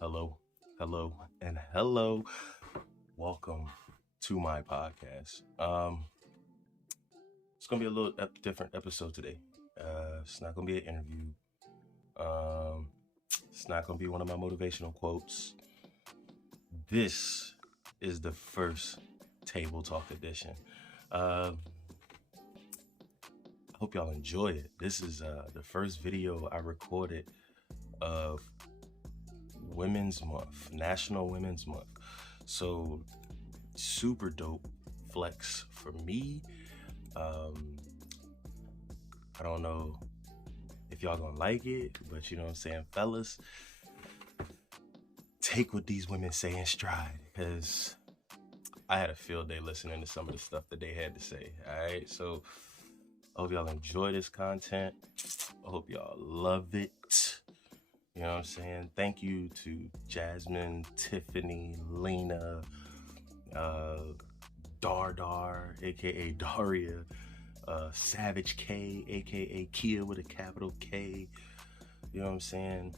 Hello, hello, and hello. Welcome to my podcast. It's gonna be a little different episode today. It's not gonna be an interview. Um, it's not gonna be one of my motivational quotes. This is the first table talk edition. I hope y'all enjoy it. This is the first video I recorded of Women's Month, National Women's Month. So super dope flex for me. I don't know if y'all gonna like it, but you know what I'm saying, fellas, take what these women say in stride, because I had a field day listening to some of the stuff that they had to say. All right, so I hope y'all enjoy this content. I hope y'all love it. You know what I'm saying? Thank you to Jasmine, Tiffany, Lena, Dardar, aka Daria, Savage K, aka Kia with a capital K. You know what I'm saying?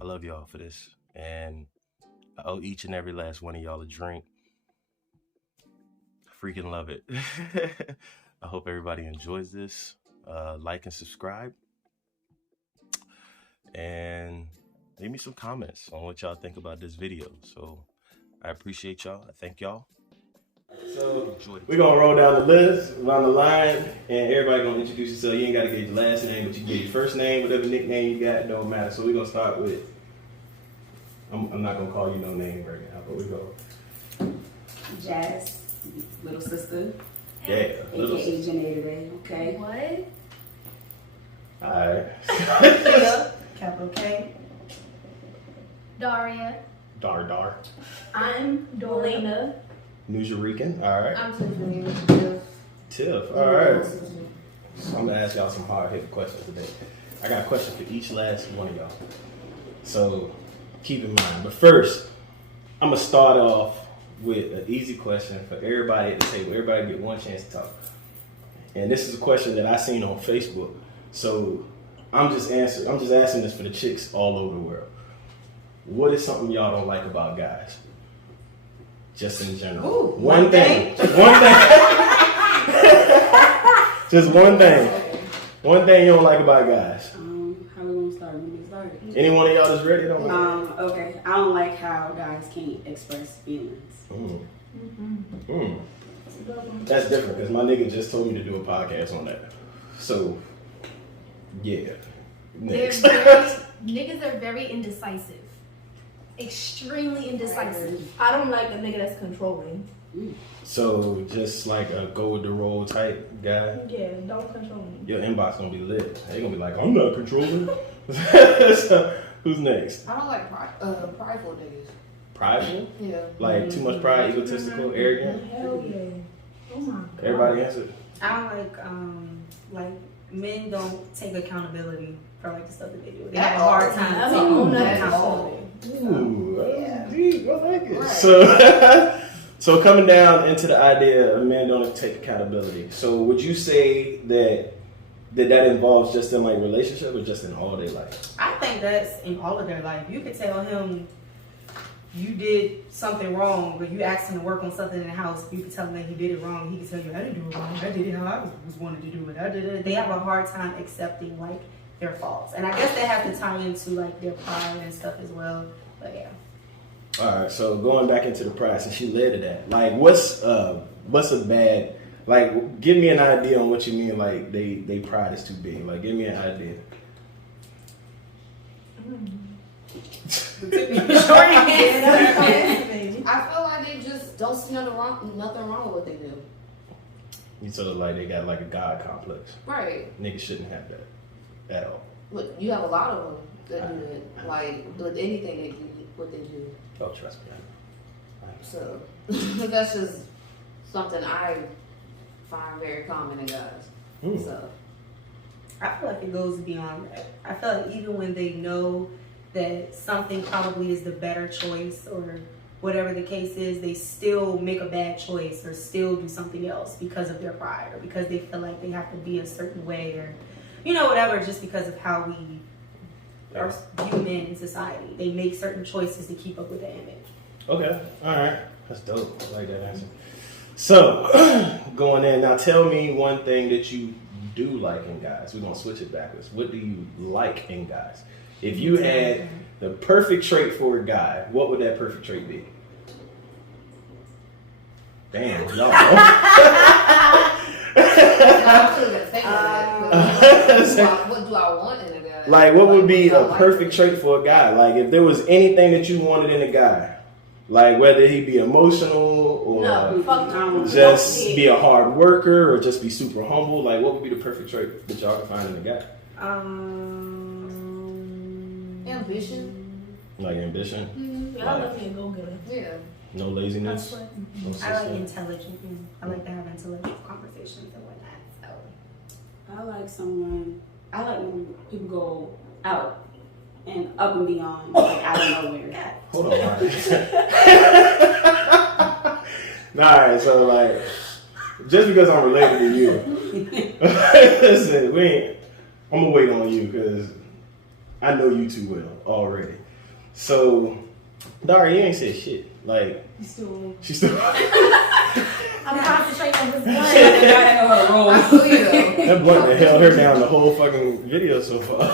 I love y'all for this. And I owe each and every last one of y'all a drink. Freaking love it. I hope everybody enjoys this. Like and subscribe. And leave me some comments on what y'all think about this video. So I appreciate y'all. I thank y'all. So we're gonna roll down the list, around the line, and everybody gonna introduce yourself. You ain't gotta get your last name, but you get your first name, whatever nickname you got, don't matter. So we're gonna start with, I'm not gonna call you no name right now, but we go. Jazz, little sister, Yeah, little aka sister. Janae Ray, okay? What? Alright. Kia, capital K. Daria. Dar. I'm Dolena. Nujarican, alright. I'm Tiffany. Tiff, alright. So I'm gonna ask y'all some hard hitting questions today. I got a question for each last one of y'all. So keep in mind. But first, I'm gonna start off with an easy question for everybody at the table. Everybody get one chance to talk. And this is a question that I seen on Facebook. So I'm just asking this for the chicks all over the world. What is something y'all don't like about guys? Just in general. Ooh, one thing. Just one thing. Just one thing. One thing you don't like about guys. How we gonna start? When we started? Any one of y'all that's ready? Don't like Okay. I don't like how guys can't express feelings. That's different because my nigga just told me to do a podcast on that. So, yeah. Next. Niggas are very indecisive. Extremely indecisive. I don't like a nigga that's controlling. So, just like a go with the roll type guy, Yeah, don't control me. your inbox gonna be lit. They gonna be like, I'm not controlling. So, who's next? I don't like prideful niggas. Prideful? Yeah. Like too much pride, egotistical, arrogant? Hell yeah. Oh my god. Everybody answered. I don't like men don't take accountability for like the stuff that they do. They have a hard time That's taking a whole nother accountability. Ooh, that Yeah. was deep. I like it. Right. So, so coming down into the idea of men don't take accountability. So, would you say that involves just in like relationship or just in all their life? I think that's in all of their life. You could tell him you did something wrong, but you asked him to work on something in the house. You could tell him that he did it wrong. He could tell you, I didn't do it wrong. I did it how I was wanted to do it. I did it. They have a hard time accepting like their faults, and I guess they have to tie into like their pride and stuff as well. But yeah. All right. So going back into the pride, since she led to that, like what's a bad, like give me an idea on what you mean. Like they pride is too big. Like give me an idea. I feel like they just don't see nothing wrong with what they do. You sort of like they got like a god complex. Right. Niggas shouldn't have that at all. Look, you have a lot of them that do it. Like, with anything they do, what they do. Oh, trust me. So, that's just something I find very common in guys. Hmm. So, I feel like it goes beyond that. I feel like even when they know that something probably is the better choice or whatever the case is, they still make a bad choice or still do something else because of their pride or because they feel like they have to be a certain way or, you know, whatever, just because of how we or view men in society. They make certain choices to keep up with the image. Okay, all right, that's dope. I like that answer. So, going in now, tell me one thing that you do like in guys. We're gonna switch it backwards. What do you like in guys? If you had the perfect trait for a guy, what would that perfect trait be? Damn, y'all. I'm still gonna think of that. What do I want in a guy? Like, what would be what do I a like perfect in a trait for a guy? Like, if there was anything that you wanted in a guy, like whether he be emotional or No, fuck no. just be a hard worker or just be super humble, like what would be the perfect trait that y'all could find in a guy? Ambition. Like ambition, Y'all let me a go-getter. Yeah. no laziness, That's what- no I like system. intelligent. I like to have intellectual conversations and whatnot. So. I like someone. I like when people go out and up and beyond, like out of nowhere. Hold on, all right, so like, just because I'm related to you, listen, I'm gonna wait on you because I know you too well already. So, Dari, you ain't said shit. Like, she's still. I'm concentrating on this one. I feel you though. That blunt that held her down the whole fucking video so far.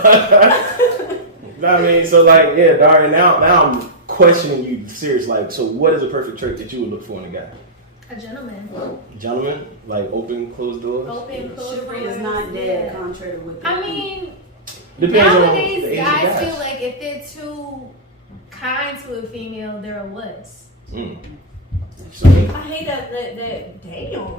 You know what I mean? So like, yeah, Dari, now I'm questioning you serious. Like, so what is a perfect trait that you would look for in a guy? A gentleman. Gentleman? Like open, closed doors? Open, closed Chivalry doors. is not dead, Yeah. contrary with the I mean, Depends on the nowadays age of guys feel like if they're too kind to a female, they're a wuss. Mm. So, I hate that damn.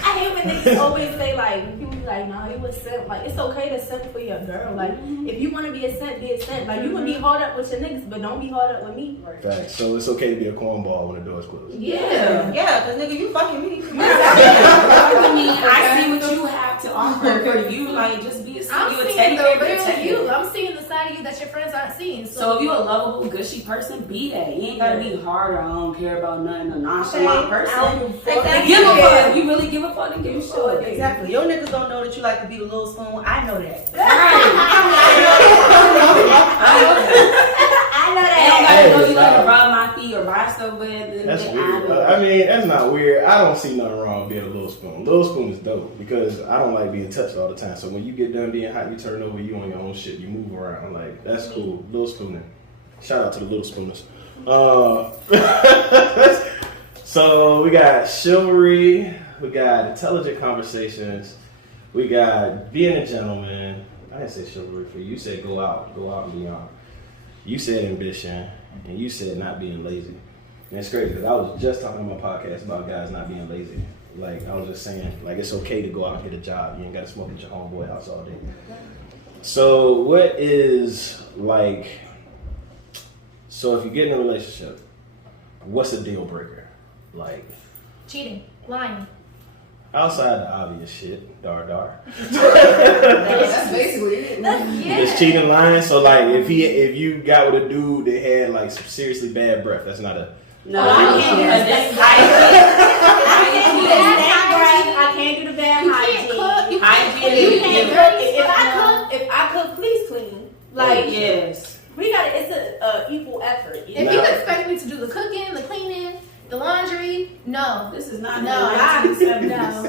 I hate when niggas always say like, when people be like, no, you a simp. Like, it's okay to simp for your girl. Like, if you want to be a simp, be a simp. Like, you can be hard up with your niggas, but don't be hard up with me. facts. So it's okay to be a cornball when the door's closed. Yeah. Yeah, because nigga, you fucking me. I mean, I see what you have to offer for you. Like, just be a I'm you a seeing teddy the bear, be a real teddy you. bear. I'm seeing the side of you that your friends aren't seeing. So if you a lovable, gushy person, be that. You ain't gotta be hard or I don't care about nothing, a nonchalant person. Exactly. Give a fuck. If you really give a fuck, then give a fuck. Exactly. Your niggas don't know that you like to be the little spoon. I know that. I know that. Hey, Know you like to nah. rub my feet or buy stuff with. That's then weird. I know. I mean, that's not weird. I don't see nothing wrong with being a little spoon. Little spoon is dope because I don't like being touched all the time. So when you get done being hot, you turn over, you on your own shit, you move around. Like, that's cool. Little spooning. Shout out to the little spooners. So we got chivalry, we got intelligent conversations, we got being a gentleman. I didn't say chivalry for you. You said go out and beyond. You said ambition, and you said not being lazy. And it's crazy because I was just talking on my podcast about guys not being lazy. Like, I was just saying, like, it's okay to go out and get a job. You ain't got to smoke at your homeboy house all day. So what is, like, so if you get in a relationship, what's a deal breaker? Like, Cheating, lying. outside the obvious shit, dar. That's basically it. It's cheating, lying. So like, if you got with a dude that had like some seriously bad breath, that's not a. No, I I can't do can't. I can't do the bad You hygiene. can't cook. You Hygiene. can't You cook. can't cook. If I cook, please clean. Like, Yes. we got it's a equal effort. If you expect me to do the cooking, the cleaning, the laundry, no. This is not No, the I- 1970s. No.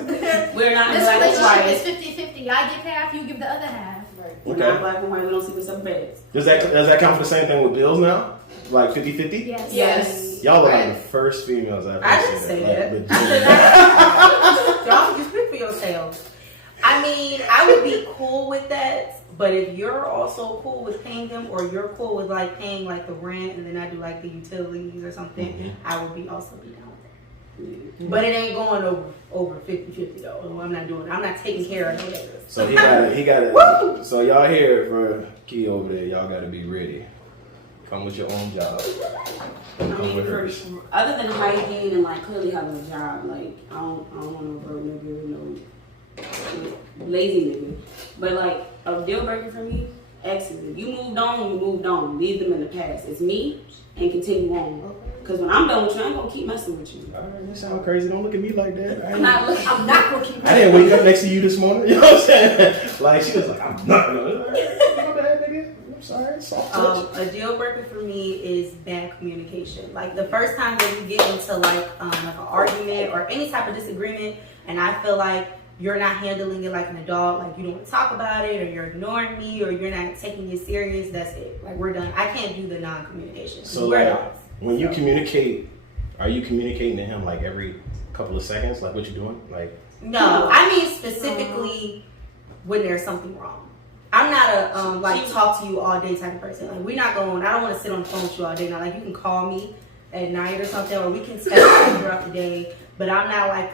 We're not in This black and relationship white. is 50-50. I give half, you give the other half. We're not black and white. We don't sleep with separate beds. Does that count for the same thing with bills now? Like 50-50? Yes. Yes. Y'all are like the first females I've ever I didn't seen say that. that. Like, Y'all can speak for yourselves. I mean, I would be cool with that, but if you're also cool with paying them, or you're cool with like paying like the rent, and then I do like the utilities or something, I would be also be down with that. But it ain't going over 50-50 though. I'm not doing it. I'm not taking care of no niggas. So he got it. So y'all here for Key over there. Y'all got to be ready. Come with your own job. I Don't come mean, with hers. other than hygiene and like clearly having a job, like I don't want no broke nigga, no lazy nigga. But like a deal breaker for me, exes. If you moved on, you moved on. Leave them in the past. It's me and continue on. Because when I'm done with you, I ain't gonna keep messing with you. All right, that sound crazy. Don't look at me like that. I'm not gonna keep. I didn't wake up next to you this morning. You know what I'm saying? Like, she was like, I'm not gonna. right. Soft touch. A deal breaker for me is bad communication. Like the first time that you get into like an argument or any type of disagreement, and I feel like you're not handling it like an adult, like you don't want to talk about it, or you're ignoring me, or you're not taking it serious. That's it. Like we're done. I can't do the non-communication. So we're like, adults. when you communicate, are you communicating to him like every couple of seconds, like what you doing? Like No, I mean specifically when there's something wrong. I'm not a like talk to you all day type of person. Like we're not going. I don't want to sit on the phone with you all day. Now, like you can call me at night or something, or we can text throughout the day. But I'm not like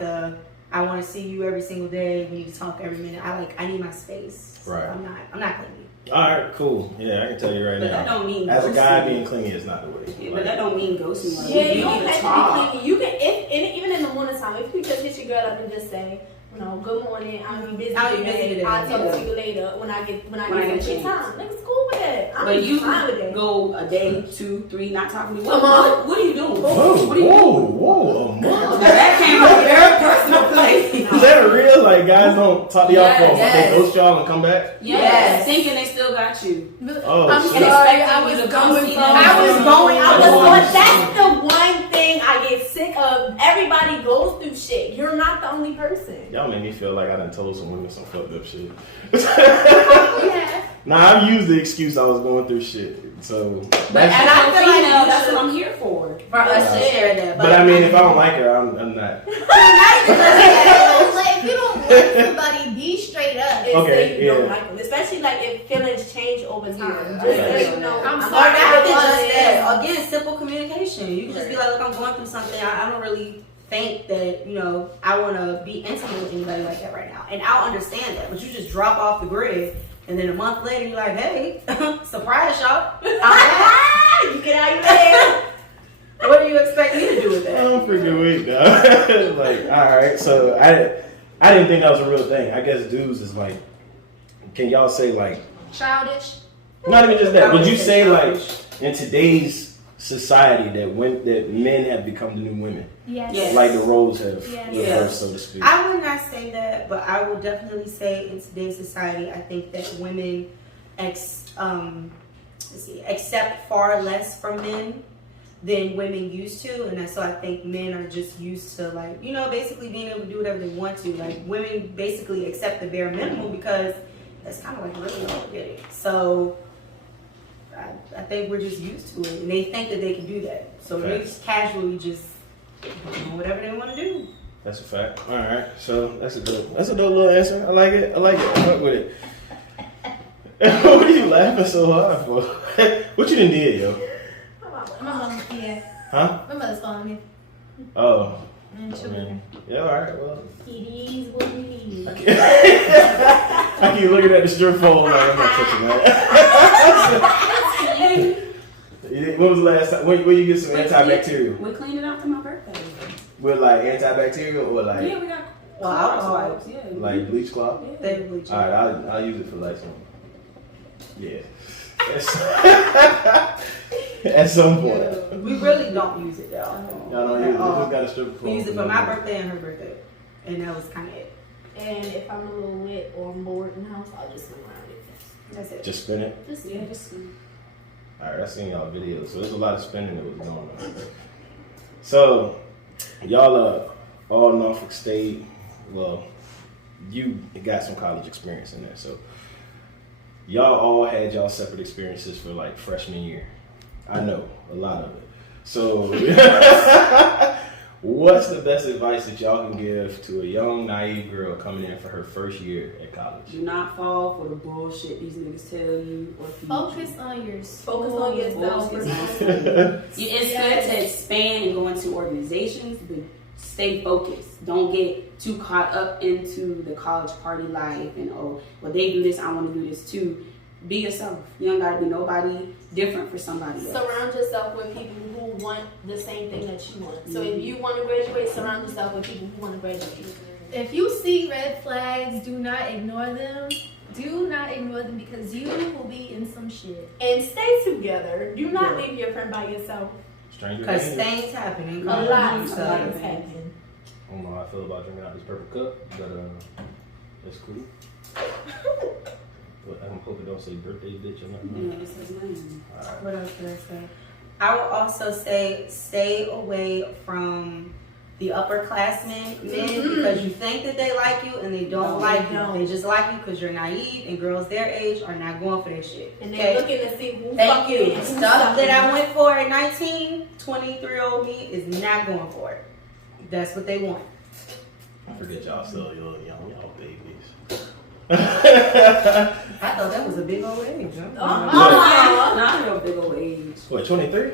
I want to see you every single day. We need to talk every minute. I need my space. So Right. I'm not clingy. all right, cool. Yeah, I can tell you right But now. that don't mean As a ghosting. guy, being clingy is not the way. Yeah, but that don't mean ghosting. Like, Yeah, you need don't to have talk. to be clingy. You can, even in the morning time, if you just hit your girl up and just say, you know, good morning, I'll be busy today. I'll talk to you later when I get a some chance. time. Niggas cool with that. But you fine with that. go a day, 2, 3, not talking to me. A month. What are you doing? Whoa, What are you doing? whoa, a month? Now that came from a very personal place. Is that real? Like guys don't talk to y'all for Yes. they ghost y'all and come back? Yes. Thinking they still got you. Oh, I'm shit. sorry, I was you to going come see from. them. I was Oh, going. shit. That's the one thing I get sick of. Everybody goes through shit. You're not the only person. Y'all make me feel like I done told some women some fucked up shit. Yeah. Nah, I've used the excuse I was going through shit. So, But as And I a feel like female, you that's should- what I'm here for. For us to share that. but I mean, if I don't like her, I'm not. Like, if you don't want somebody, be straight up. And Okay, say you don't yeah. like them. Especially like if feelings change over time. Yeah, Just I let you know. I'm Or sorry. not even I just wasn't. that. Again, simple communication. You can just be like, look, I'm going through something. I don't really think that, you know, I want to be intimate with anybody like that right now. And I'll understand that. But you just drop off the grid. And then a month later, you're like, hey, surprise, y'all. I'm back. You get out of there. What do you expect me to do with that? I'm freaking weak, dog. Like, all right. So I didn't think that was a real thing. I guess dudes is like, can y'all say like, Childish. not even just that? I Would you would say say like childish. in today's society that men have become the new women, Yes. Yes. like the roles have Yes. reversed, so to speak? I would not say that, but I would definitely say in today's society, I think that women accept far less from men than women used to, and so I think men are just used to, like, you know, basically being able to do whatever they want to. Like women basically accept the bare minimum because that's kind of like really all they're getting. So I think we're just used to it, and they think that they can do that. So they Facts. just casually just do whatever they want to do. That's a fact. All right, so that's a dope little answer. I like it. I fuck with it. What are you laughing so hard for? What you done did, yo? My mom, yeah. Huh? My mother's calling me. Oh, And I she'll mean, yeah. All right. Well, It is what it is. I keep looking at the strip pole like I'm not touching that. When was the last time? When you get some antibacterial? We cleaned it out for my birthday. With like antibacterial or like Yeah, we got Well, Clorox alcohol. wipes. Yeah. like bleach cloth? Yeah. They bleach. All right, I'll use it for like some. Yeah. At some point. We really don't use it though. Y'all don't use it. We just got a strip pole. We use it for my birthday and her birthday, and that was kind of it. And if I'm a little wet or I'm bored in the house, I'll just swing around it. That's it. Just spin it. Just Yeah, just All right, I seen y'all videos, so there's a lot of spinning that was going on. So, y'all are all Norfolk State. Well, you got some college experience in there, so y'all all had y'all separate experiences for like freshman year. I know a lot of it. So, what's the best advice that y'all can give to a young, naive girl coming in for her first year at college? do not fall for the bullshit these niggas tell you or feed Focus on your Focus on yourself. Focus Focus on on It's good to expand and go into organizations, but stay focused. Don't get too caught up into the college party life and, oh, well, they do this, I want to do this too. Be yourself. You don't gotta be nobody different for somebody else. Surround yourself with people who want the same thing that you want. So if you want to graduate, surround yourself with people who want to graduate. If you see red flags, do not ignore them. Do not ignore them because you will be in some shit. And stay together. Do not leave your friend by yourself. Stranger Because danger. things happen in A college. lot is So, happening. I don't know how I feel about drinking out this purple cup, but that's cool. I'm hoping don't say birthday bitch or nothing. Yeah, it's his name. Alright. What else did I say? I would also say stay away from the upperclassmen men because you think that they like you and they don't like you. They just like you because you're naive, and girls their age are not going for that shit. And they're looking to see who Thank fuck you. you. Stuff that I went for at 19, 23-year-old me is not going for it. That's what they want. I forget y'all still y'all babies. I thought that was a big old age. Huh? Not your big old age. What, 23?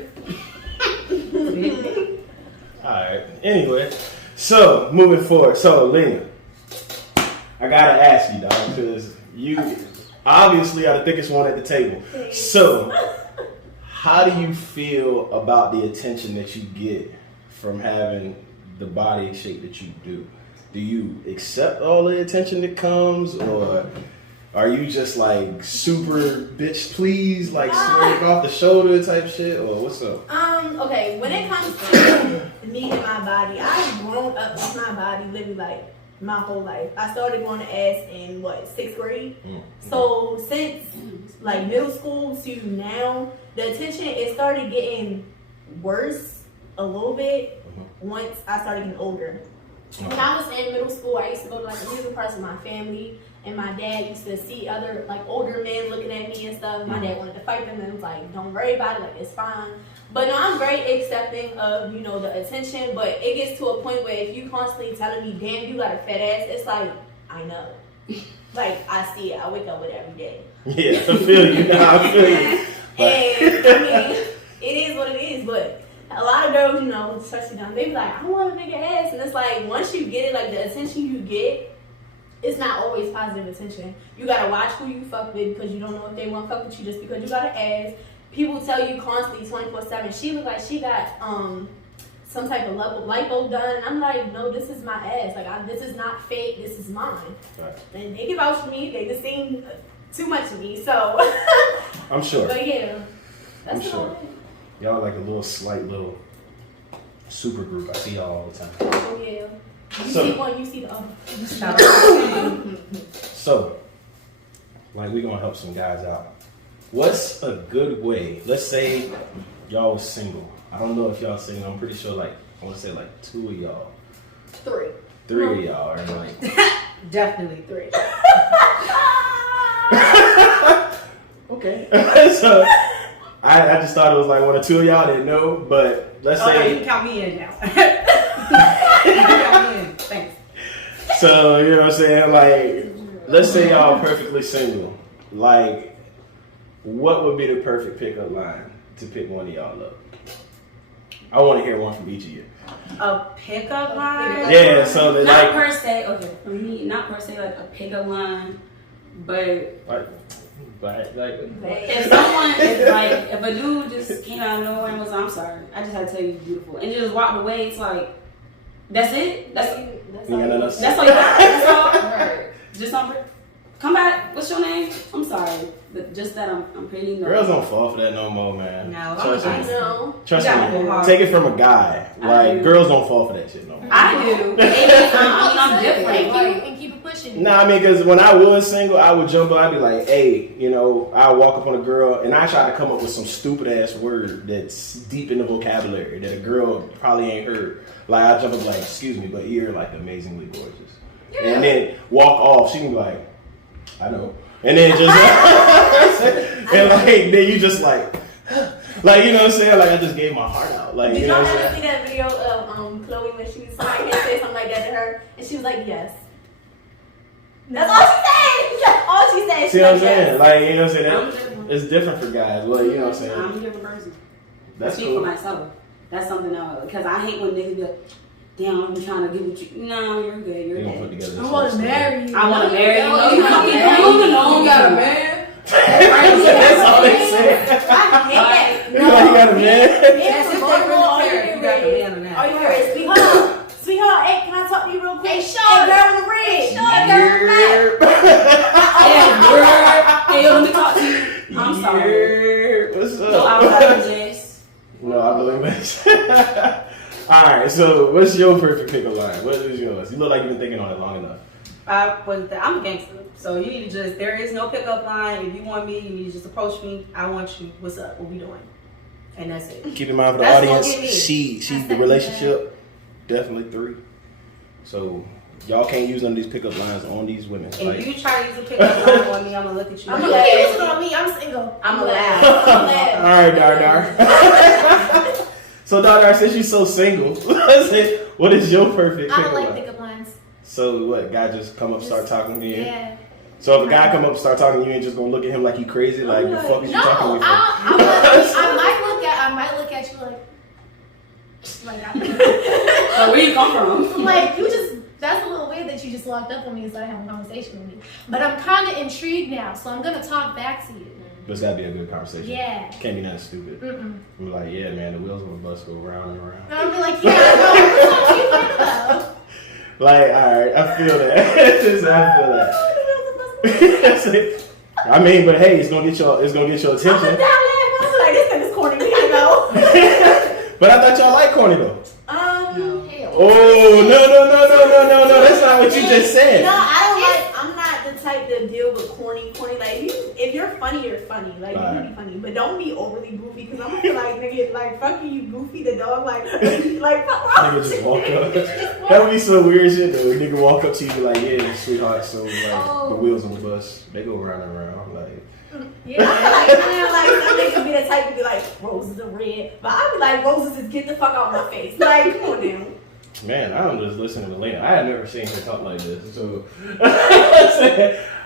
Alright. Anyway, so moving forward. So Lena, I gotta ask you, dog, because you obviously are the thickest one at the table. So, how do you feel about the attention that you get from having the body shape that you do? Do you accept all the attention that comes, or are you just like super bitch please, like smirk off the shoulder type shit, or what's up? Okay, when it comes to me and my body, I've grown up with my body literally like my whole life. I started growing an ass in what, 6th grade? So since like middle school to now, the attention, it started getting worse a little bit once I started getting older. When I was in middle school, I used to go to like amusement parks with my family, and my dad used to see other like older men looking at me and stuff. My dad wanted to fight them, and it was like, don't worry about it, like it's fine. But no, I'm very accepting of, you know, the attention, but it gets to a point where if you constantly telling me, damn, you got a fat ass, it's like, I know. Like, I see it. I wake up with it every day. Yeah, I feel you. I feel you. And I mean, it is what it is, but a lot of girls, you know, especially down, they be like, I want a nigga ass. And it's like, once you get it, like the attention you get, it's not always positive attention. You gotta watch who you fuck with because you don't know if they want to fuck with you just because you got an ass. People tell you constantly 24/7, she look like she got some type of lipo done. And I'm like, no, this is my ass. Like, this is not fake. This is mine. Right. And they can vouch for me. They just seen too much of me. So, I'm sure. but yeah, I'm that's sure. all. Y'all like a little slight little super group. I see y'all all the time. Oh yeah. You So- see one, you see the other. So, like, we're gonna help some guys out. What's a good way? Let's say y'all was single. I don't know if y'all single. I'm pretty sure, like, I want to say like 2 of y'all, 3. 3 of y'all are like. Definitely 3. Okay. So I just thought it was like 1 or 2 of y'all didn't know, but let's Oh, no, you say. can count me in now. You can count me in. Thanks. So you know what I'm saying? Like, let's say y'all perfectly single. Like, what would be the perfect pickup line to pick one of y'all up? I want to hear one from each of you. A pickup line? Yeah, so that, Not like, per se, okay, for me, not per se like a pickup line, but like, if someone is like, if a dude just came out of nowhere and was like, I'm sorry, I just had to tell you you're beautiful, and just walked away, it's like, that's it? That's all you got? That's all? Just don't, come back, what's your name? I'm sorry, but just that I'm pretty nervous. girls don't fall for that no more, man. No, Trust I me. No. Trust You gotta me. go hard. Take it from a guy. I Like, do. girls don't fall for that shit no more. I do. I'm different. Thank Like, you, and keep it pushing. Nah, I mean, because when I was single, I would jump up, I'd be like, hey, you know, I'd walk up on a girl, and I try to come up with some stupid-ass word that's deep in the vocabulary that a girl probably ain't heard. Like, I jump up like, excuse me, but you're, like, amazingly gorgeous. Yeah. And then walk off. She can be like, I know. And then just, and, like, then you just, like, you know what I'm saying? Like, I just gave my heart out. Like, Did you know y'all what I'm ever saying? see that video of Chloe when she was somebody had said something like that to her, and she was like, yes. That's all she said. That's all she said. See She what I'm like, saying? yes. Like, you know what I'm saying? I'm That- different. It's different for guys. Well, you know what I'm saying? I'm a different person. That's Speak cool. for myself. That's something else. Because I hate when niggas be like, damn, I'm trying to get with you. No, you're good. You're They gonna put good. together I this want whole to story. marry you. I want to marry you. No, You want to you got a man? That's all they say. I hate that. You like you got a man? Yes, if they really Are care, you you got the ready? man on that. Are you ready? Sweetheart, sweetheart, hey, can I talk to you real quick? Hey, Hey, girl in the red. Hey, girl in the red. Yeah, girl. Hey, let me talk to you. I'm sorry. Yeah, what's No, I up? was like, Jess. No, I believe that. Alright, so what's your perfect pickup line? What is yours? You look like you've been thinking on it long enough. I'm a gangster, so you need to just. There is no pickup line. If you want me, you need to just approach me. I want you. What's up? What we doing? And that's it. Keep in mind for the That's gonna audience, get me. she's the relationship, definitely 3. So y'all can't use none of these pickup lines on these women. If Like, you try to use a pickup line on me, I'm gonna look at you. I'm like, gonna You laugh. use it on me. I'm single. I'm gonna laugh. I'm laugh. all right, Dar. So Dar, since you're so single, what is your perfect I pickup don't like line? pickup lines. So what? Guy just come up, start talking to you. Yeah. So if a guy come up, start talking to you, ain't just gonna look at him like you crazy, like the fuck is you No, talking to me for? I might look at you So where you come from? like you just. That's a little weird that you just walked up on me and started having a conversation with me. But I'm kind of intrigued now, so I'm gonna talk back to you. But it's gotta be a good conversation. Yeah. Can't be nothing stupid. Mm-mm. I'm like, yeah, man, the wheels on the bus go round and round. And I'll be like, yeah, no, what's up? What you talking about? Like, all right, I feel that. I feel that. I mean, but hey, it's gonna get your I'm attention. down there. I'm like, this nigga's corny. We gotta go. But I thought y'all like corny though. Hell. Oh no! That's not what you just said. No, I don't like. I'm not the type to deal with corny. Like, if you're funny, you're funny. Like, you can be funny, but don't be overly goofy. Because I'm gonna feel like, nigga, like, fuck you, goofy, the dog. Like, fuck wrong Nigga with just you? walk up. That would be some weird shit though. A nigga walk up to you and be like, yeah, sweetheart. So like the wheels on the bus, they go round and round. Like, Yeah. I feel like some niggas be the type to be like, roses are red. But I be like, roses is get the fuck out my face. Like, come on now. man, I'm just listening to Lena. I had never seen her talk like this. So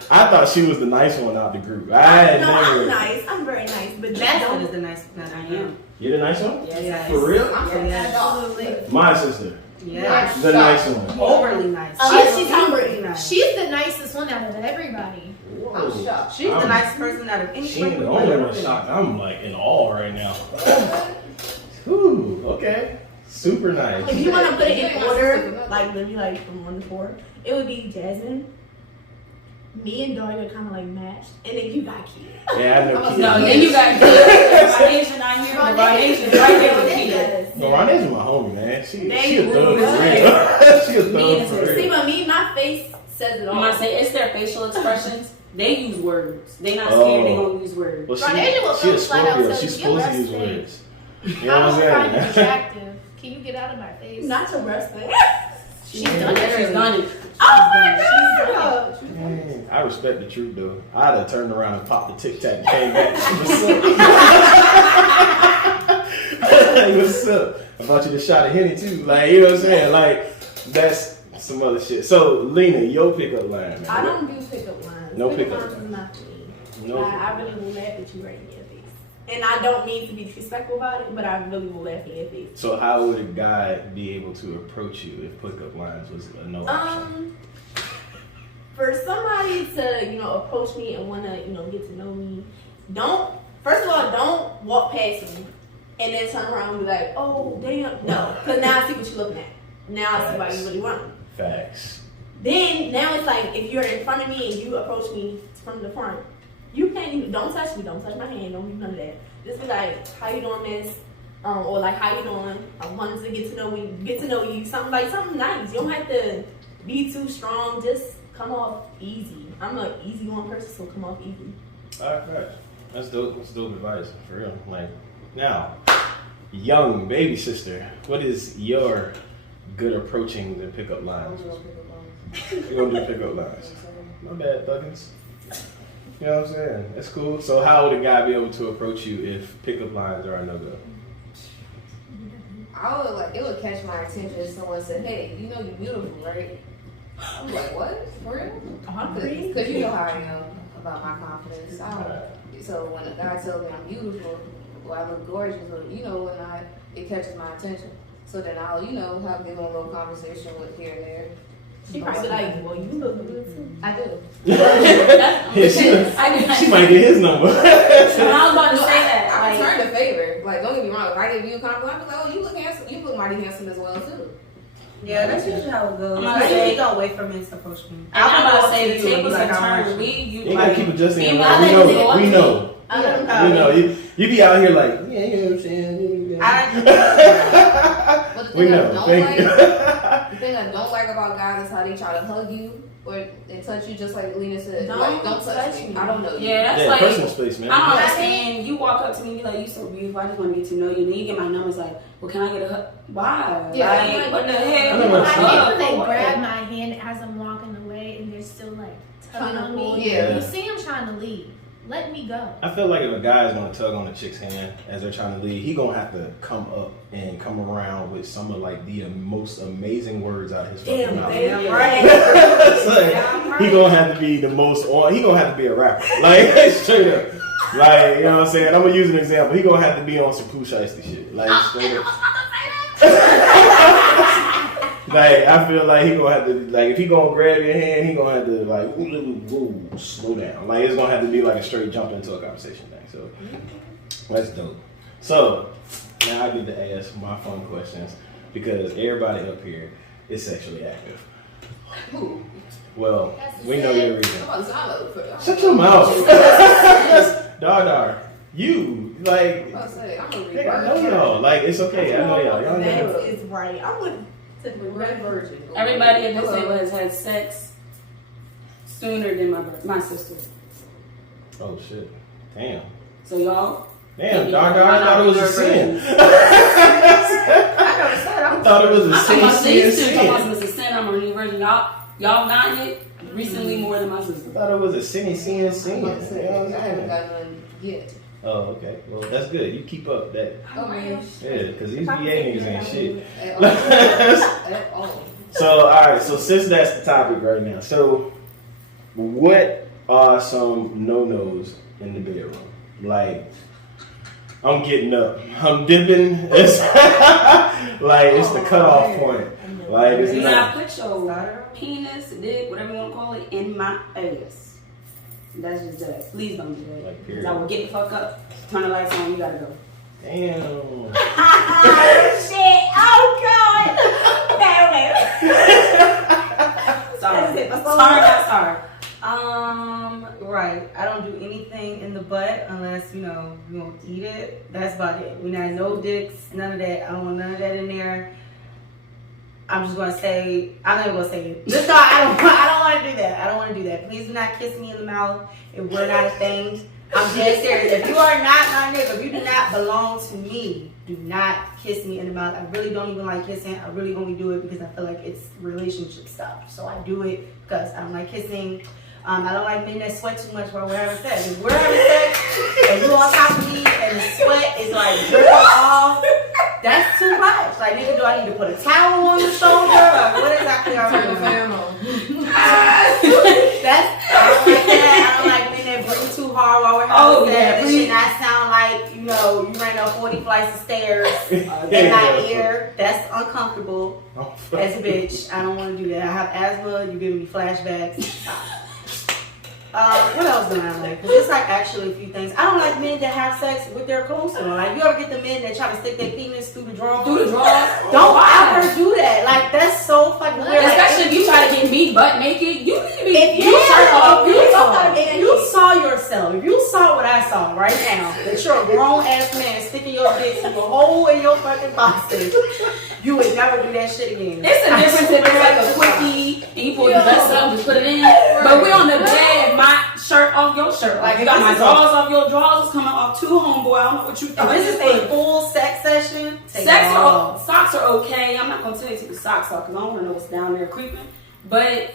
I thought she was the nice one out the group. I had No, never. I'm nice. I'm very nice. But just Madison don't. is the nice one that I am. You the nice one? Yes. For real? Yes. Absolutely. My sister, Yes. the nice one. Overly nice. She's hungry. Overly nice. She's the nicest one out of everybody. I'm shocked. She's the nicest person out of any She ain't person the we've only ever one been. shocked. I'm like in awe right now. Ooh, okay. Super nice. If you want to put it in Yeah, order, yeah. like literally like from 1 to 4, it would be Jasmine. Me and Dory are kind of like matched, and then you got Kia. Yeah, I know Kia. No, then you got Ronation out here. Ronation right there with Kia. Yes. No, Ronda's my homie, man. She They a thug for rude. real. She a thug for See, real. but me, my face says it all. When I say it's their facial expressions, they use words. They not scared. They gonna use words. Well, Rondasia will she a come flat out Scorpio. tell She's you, supposed to "You're use rusty." words. You I know what don't find I'm you saying? attractive. Can you get out of my face? Not your wrestling. She's done it. She's done it. Oh my god! Man, I respect the truth though. I'd have turned around and popped the Tic Tac and came back. What's up? I bought you the shot of Henny too. Like, you know what I'm saying? Like, that's some other shit. So, Lena, your pickup line, man. I don't do pickup lines. No pickup pickup lines is not for me. No. I really will laugh at you right in your face. And I don't mean to be disrespectful about it, but I really will laugh in your face. So, how would a guy be able to approach you if pickup lines was a no option? For somebody to, approach me and want to, get to know me, first of all, don't walk past me and then turn around and be like, oh, damn. No, because now I see what you're looking at. Now I see why you really want me. Facts. Then, now it's like, if you're in front of me and you approach me from the front, you can't even, don't touch me, don't touch my hand, don't do none of that. Just be like, how you doing, miss? Or like, how you doing? I wanted to get to know you, something nice. You don't have to be too strong, just come off easy. I'm an easygoing person, so come off easy. Alright, right. That's dope. That's dope advice, for real. Like, now, young baby sister, what is your good approaching the pickup lines? You're gonna do pickup lines. My bad, Thuggins. You know what I'm saying? That's cool. So how would a guy be able to approach you if pickup lines are a no-go? It would catch my attention if someone said, hey, you know you're beautiful, right? I'm like, what? For real? Because you know how I am about my confidence. So when a guy tells me I'm beautiful, or I look gorgeous, or whatnot, it catches my attention. So then I'll, have them a little conversation with here and there. She probably be like, well, you look good too. I do. She might get his number. I was about to say that. I Like, return the favor. Like, don't get me wrong. If I give you a compliment, I'll be like, oh, you look handsome. You look mighty handsome as well, too. Yeah, that's usually how it goes. I'm I gonna usually say- don't wait for men to approach me. and I'm about to say the I'll tables walk have up to you and be like, turned. You ain't gotta keep adjusting your I mind. let it We know. I We don't know. You be out here like, yeah, you know what I'm saying? But the We thing know. I don't Thank like, you. the thing I don't like about guys is how they try to hug you Or they touch you just like Lena said. Don't Like, don't touch touch me. me. I don't know you. Yeah, that's Yeah, like personal space, man. I don't understand. You walk up to me and be like, "You so beautiful. I just want to get to know you." And then you get my numbers. Like, well, can I get a hug? Why? Yeah, like, what the I hell? know what I it's hate like. when they What? grab my hand as I'm walking away and they're still like tugging Trying to on pull me. you. Yeah. You see, I'm trying to leave. Let me go. I feel like if a guy is gonna tug on a chick's hand as they're trying to leave, he gonna have to come up and come around with some of like the most amazing words out of his fucking mouth. Damn It's right. like, Damn he gonna have to be the most on. He gonna have to be a rapper, like straight up. Like, you know what I'm saying? I'm gonna use an example. He gonna have to be on some Pooh Shiesty shit, like straight up. Like, I feel like he gonna have to, like, if he gonna grab your hand, he gonna have to, like, ooh, slow down. Like, it's gonna have to be like a straight jump into a conversation thing. So, that's dope. So, now I get to ask my fun questions because everybody up here is sexually active. Who? Well, we know your reason. I'm about to say, Shut your mouth. Dog, you, like, I'm a nigga, I know y'all. Like, it's okay. I know y'all. Y'all That know. is right. I would take the red virgin. Everybody at this table has had sex sooner than my sister. Oh, shit. Damn. So y'all. Damn, dog, I thought it was a sin. I never said I thought it was a I'm talking about sin. these two. Talking about Mr. Sin. I'm a new version. Y'all gotten it recently more than my I sister. thought it was a sin. I'm about to say, I haven't got none yet. Oh, okay. Well, that's good. You keep up that. Oh, man. Yeah, because these BA niggas ain't shit. At all. At all. So, alright. So, since that's the topic right now, so what are some no-nos in the bedroom? Like, I'm getting up. I'm dipping. It's like, it's the cutoff point. Like, it's Do not. not put your penis, dick, whatever you want to call it, in my ass. That's just that. Please don't do that. Like, Because period. I will get the fuck up. Turn the lights on. You gotta go. Damn. Shit. Oh, God. Sorry. That's Sorry. Right. I don't do anything in the butt unless, you know, you won't eat it. That's about it. We not no dicks, none of that. I don't want none of that in there. I'm just gonna say, I'm not even gonna say it. Just I don't want to do that. I don't want to do that. Please do not kiss me in the mouth if we're not a thing. I'm dead serious. If you are not my nigga, if you do not belong to me, do not kiss me in the mouth. I really don't even like kissing. I really only do it because I feel like it's relationship stuff. So I do it because I don't like kissing. I don't like men that sweat too much while we're having sex. If we're having sex and you on top of me and the sweat is like dripping off, that's too much. Like, nigga, do I need to put a towel on your shoulder? Or what exactly are we Turn the doing? fan on. That's, I don't like that. I don't like men that breathe too hard while we're having sex. This should not sound like, you know, you ran up 40 flights of stairs in my ear. That's uncomfortable as a bitch. I don't want to do that. I have asthma. You're giving me flashbacks. What else do I like? 'Cause it's like actually a few things. I don't like men that have sex with their clothes on. Like, you ever get the men that try to stick their penis through the drawers? Do the drawers. Don't ever do that. Like, that's so fucking weird. Like, Especially if you try to get me butt naked. You need to be. If You shirt off. if you saw yourself, if you saw what I saw right now, that you're a grown ass man sticking your dick through a hole in your fucking boxes, you would never do that shit again. It's a difference if it's like a quickie and you pull your vest up and just put it in. But we on the bed, my shirt off your shirt. Like, you got my drawers off your drawers. It's coming off too, homeboy. I don't know what you If think. this is a full sex session, take Sex it are off. socks are okay. I'm not gonna tell you to take the socks off because I don't want to know what's down there creeping. But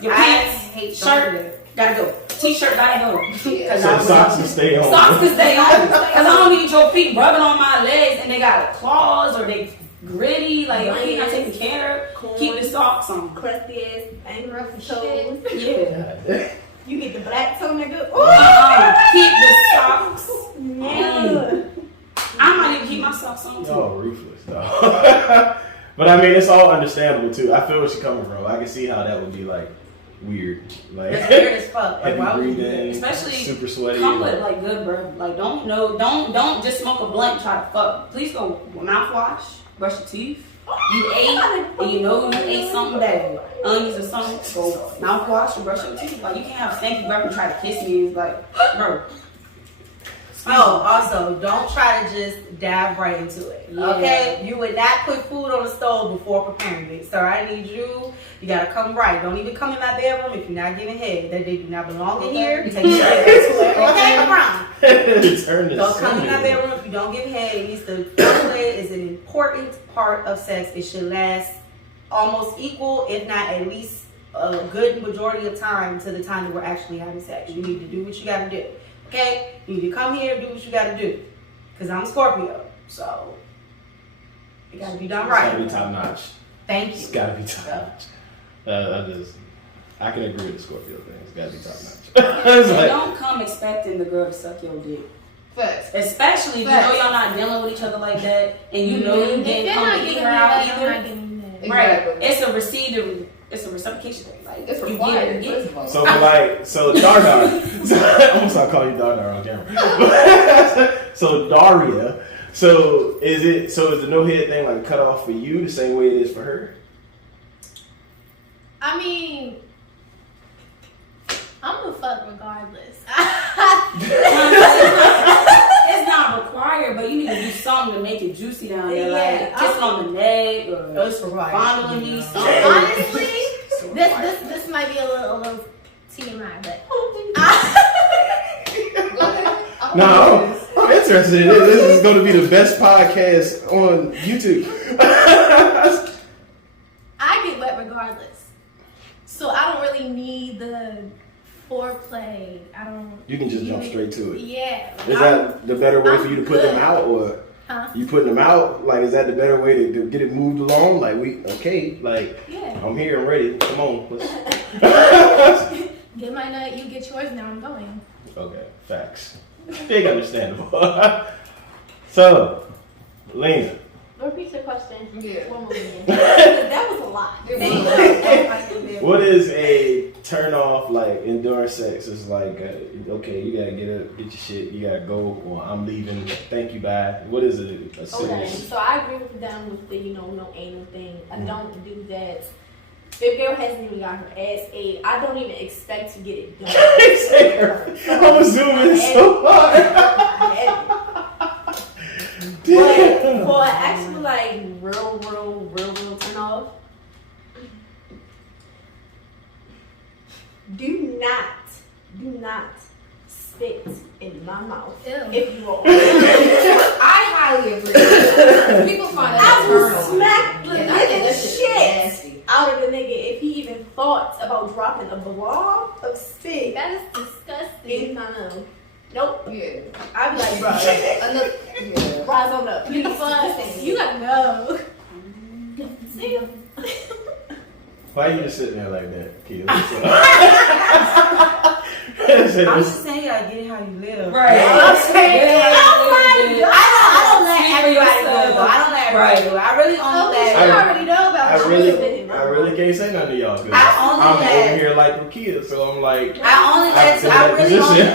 your I pants, hate shirt, gotta go. T-shirt gotta go. 'Cause So I- socks can stay on. Socks can stay on. Because I don't need your feet rubbing on my legs and they got claws or they gritty. Like, your feet not taken care of. Keep the socks on. Crusty ass, ain't rough Shit. toes. Yeah. You get the black toe, nigga. Keep the socks. Yeah. I might even keep my socks on too. Y'all ruthless, though. But I mean, it's all understandable too. I feel where she's coming from. I can see how that would be like weird, like That's weird as fuck. Like, heavy why would you do that? breathing, Especially super sweaty. Come with like good breath. Like, don't just smoke a blunt and try to fuck. Please go mouthwash, brush your teeth. You ate and you know you ate something bad. Onions or something. Go mouthwash and brush your teeth. Like, you can't have stinky breath and try to kiss me. It's like, bro. Oh, also, don't try to just dive right into it. Yeah. Okay? You would not put food on the stove before preparing it. So I need you gotta come right. Don't even come in my bedroom if you're not giving head. That they do not belong in here. Take your head to it. Okay, come on. Turn this. Don't come in my bedroom if you don't give head. It needs to foreplay is an important part of sex. It should last almost equal, if not at least a good majority of time to the time that we're actually having sex. You need to do what you gotta do. Okay? You need to come here and do what you gotta do. Because I'm Scorpio. So it gotta be done It's gotta right. be top notch. Thank It's you. gotta be top notch. I can agree with the Scorpio thing. It's gotta be top notch. It's And like, don't come expecting the girl to suck your dick. Facts. Especially if you know y'all not dealing with each other like that, and you know you If didn't you're come not to giving eat me her out that, I'm not either. giving you that. Exactly. Right? It's a reciprocation thing. Like It's you required. get First it. of all. so Dardar. I'm gonna start calling you Dardar on camera. So Daria. So is the no head thing like cut off for you the same way it is for her? I mean, I'm gonna fuck regardless. It's not required, but you need to do something to make it juicy down there, like Yeah, kissing on the neck or It's required. fondling me. Something. Honestly, It's required. this might be a little TMI, but Go ahead. No, I'm interested in it. This is going to be the best podcast on YouTube. I get wet regardless. So I don't really need the foreplay. I don't. You can just jump straight to it. Yeah. Is that the better way for you to put them good. out, or Huh? you putting them out? Like, is that the better way to get it moved along? Like, like, Yeah. I'm here, I'm ready. Come on, let's. Get my nut, you get yours. Now I'm going. Okay, facts. Big understandable. So, Lena. Repeat your question. Yeah. One more again. That was a lot. What is a turn off like indoor sex? It's like okay, you gotta get up, get your shit, you gotta go, or I'm leaving. Thank you, bye. What is it? A Okay, serious? so I agree with them with the no anal thing. I don't do that. If girl hasn't even got her ass ate, I don't even expect to get it done. I'm zooming so hard. But for an actual like real turn off, do not spit in my mouth Ew. if you are. I highly agree. People find that I turn will on. smack the And I think living that shit shit nasty. out of the nigga if he even thought about dropping a blob of spit That is in disgusting. my mouth. Nope. Yeah. I'd be like, bro, Yeah. rise on up. You fuck. You gotta go. See? Why you just sitting there like that, kid? I'm just saying, you gotta get it how you live. Right. I'm saying, Yeah. I don't let everybody do it, though. I don't let everybody Right. do it. I really only Oh, let. you already know about I really can't say nothing to y'all. 'Cause I only I'm let- over here like with kids, so I'm like, I really only do position. it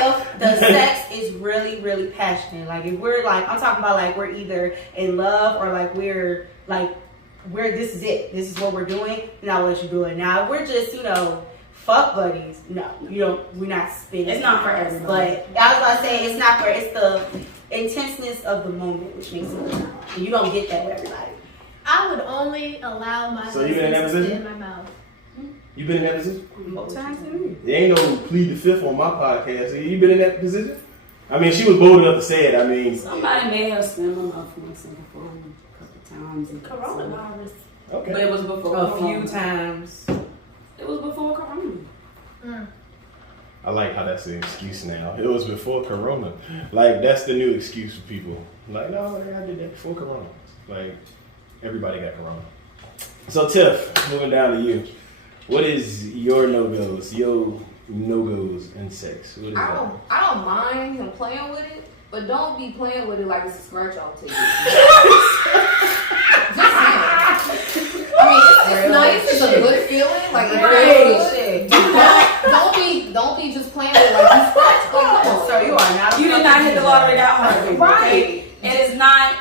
if the sex is really, really passionate. Like if we're like, I'm talking about like we're either in love or like we're this is it. This is what we're doing. And I'll let you do it. Now if we're just, fuck buddies. No, we're not spitting. It's not for everybody. But I was about to say it's not for. It's the intenseness of the moment which makes it. And you don't get that with everybody. I would only allow my So you been in that husband to position? spit in my mouth. You been in that position? Most times to me. There ain't no plead the fifth on my podcast. You been in that position? I mean, she was bold enough to say it. I mean, Somebody may have spit my mouth once before a couple times. Coronavirus. But okay. it was before A few Corona. times. It was before Corona. Mm. I like how that's the excuse now. It was before Corona. Like, that's the new excuse for people. Like, no, I did that before Corona. Like, everybody got Corona. So, Tiff, moving down to you. What is your no-goes? Your no-goes in sex? What is that? I don't mind him playing with it, but don't be playing with it like it's a scratch off ticket. Just saying. I mean, it's nice. It's a good feeling. Like it feels good. Don't be just playing with it like you scratch. Come on. So you are not. You did not hit the lottery that hard, baby, Right. okay? And it's not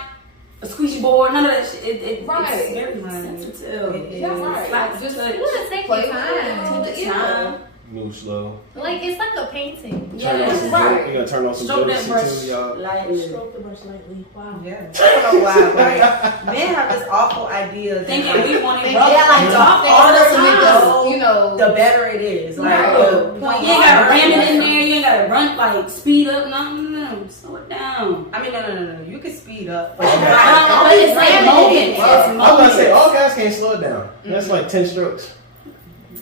a squeaky board, none of that shit. It's Right. very sensitive. It Yeah, is. right. Like, Just like, You wanna take play your with it. time. take the Yeah. time. move slow. Like it's like a painting. Turn on some Right. joke. You gonna turn on some Stroke jokes that too, brush y'all. lightly. Stroke the brush lightly. Wow. Yeah. I don't know why, but men have this awful idea that Thinking like, we want it Yeah, rough. like rough they all the also make time. us, you know, the better it is. Like Right. the point You ain't gotta you ram it in are- there. You ain't gotta run like speed up. No. Slow it down. I mean, no. You can speed up. But it's like moments. It's I'm gonna say moments. all guys can't slow it down. That's like 10 strokes.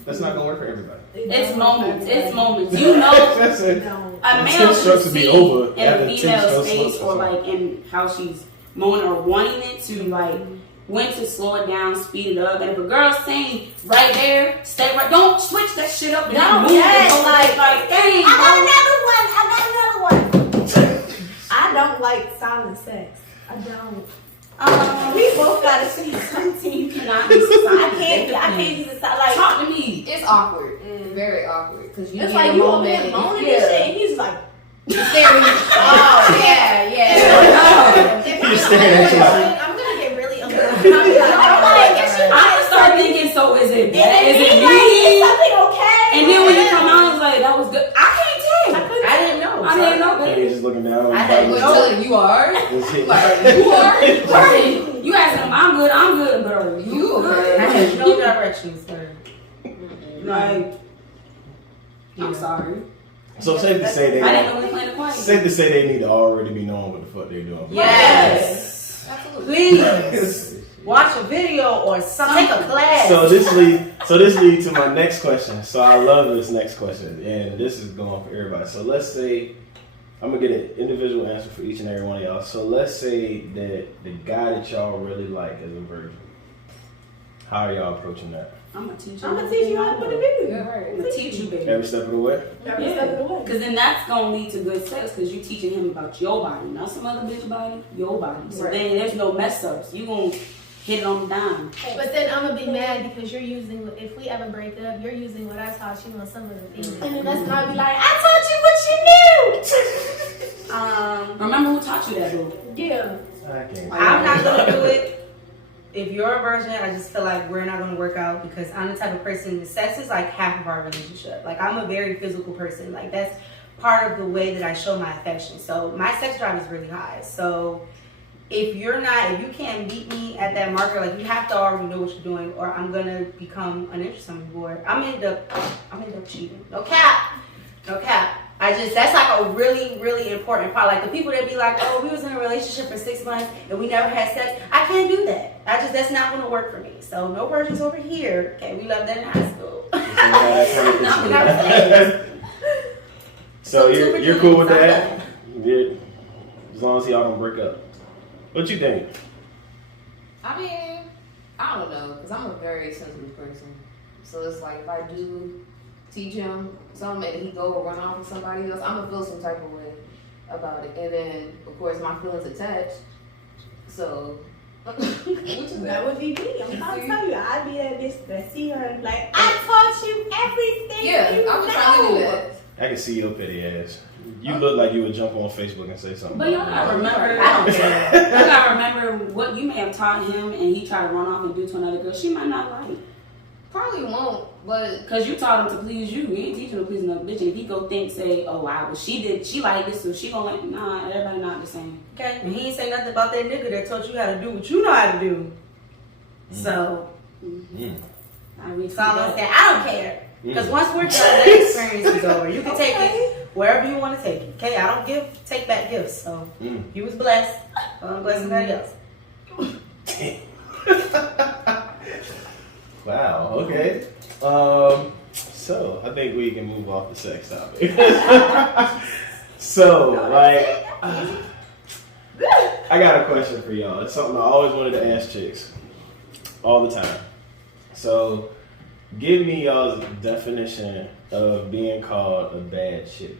That's not gonna work for everybody. It's moments. It's moments. You know, That's it. No. a 10 male strokes should would be see over in after a 10 female's strokes face slow or down. like in how she's moaning or wanting it to like when to slow it down, speed it up. And if a girl's saying right there, stay right, don't switch that shit up and then No, move yes, it. Like dang, I got another one. I don't like silent sex. I don't. We both gotta see something. you cannot be I can't even like. talk to me. it's awkward, very awkward, because you It's get like a you over moment. there moaning yeah. and shit, and he's like, Staring. Oh yeah. You're staring at you like, I'm gonna get really uncomfortable. I'm like, is she I just start thinking, so is it bad? Is is it like, is me? something okay? And then when you come out, I was like, that was good. I can't tell. I didn't know. I didn't know, and baby. you're just looking down. I had like, no- Until you are. it's hitting. Like, you are. Right. You asking them, I'm good, but are you I good? had no directions, sir. Like, I'm sorry. So safe to say I didn't know they we playing the quiet. safe to say they need to already be knowing what the fuck they're doing. yes. Absolutely. Please watch a video or take a class. So this leads to my next question. So I love this next question, and this is going for everybody. So let's say I'm gonna get an individual answer for each and every one of y'all. So let's say that the guy that y'all really like is a virgin. How are y'all approaching that? I'm gonna teach you. I'm gonna teach you how to put a video. Yeah, right. I'm gonna teach you, baby. Every step of the way. Every step of the way. Because then that's gonna lead to good sex because you're teaching him about your body, not some other bitch body, your body. So Right. then there's no mess ups. You gonna hit it on the dime. But then I'm gonna be mad because you're using. If we ever break up, you're using what I taught you on some of the things. And then that's when I'll be like, I taught you what you knew. Remember who taught you that, boo? Yeah. I can't. I'm not gonna do it. If you're a virgin, I just feel like we're not gonna work out because I'm the type of person that sex is like half of our relationship. Like I'm a very physical person. Like that's part of the way that I show my affection. So my sex drive is really high. So if you can't beat me at that marker, like you have to already know what you're doing, or I'm gonna become uninterested in you. I'm end up cheating. No cap. That's like a really, really important part. Like the people that be like, oh, we was in a relationship for 6 months and we never had sex. I can't do that. That's not gonna work for me. So no virgins over here. Okay, we love that in high school. Not what I'm saying. So two you're cool with virgins, that? Yeah. As long as y'all don't break up. What you think? I mean, I don't know, because I'm a very sensitive person. So it's like if I do teach him something and he go or run off with somebody else, I'm gonna feel some type of way about it. And then, of course, my feelings attached. So, That would be me. I'm trying to tell you, I'd be that bitch that see her and like, I taught you everything. yeah, you I'm trying to do know. that. I can see your petty ass. You look like you would jump on Facebook and say something. But y'all gotta remember, I don't care. you gotta remember what you may have taught him and he tried to run off and do to another girl. She might not like. Probably won't, but Cause you taught him to please you. You ain't teaching him to please another bitch. And if he go say, oh wow, well she like this, so she gonna like, nah, everybody not the same. Okay, and he ain't say nothing about that nigga that taught you how to do what you know how to do. So I read that's all I'm that. saying. I don't care. Because once we're done, that experience is over. You can take it wherever you want to take it. Okay, I don't take back gifts. So he was blessed. I'm blessing somebody else. Wow. Okay. So I think we can move off the sex topic. So like, I got a question for y'all. It's something I always wanted to ask chicks all the time. So give me y'all's definition of being called a bad chick.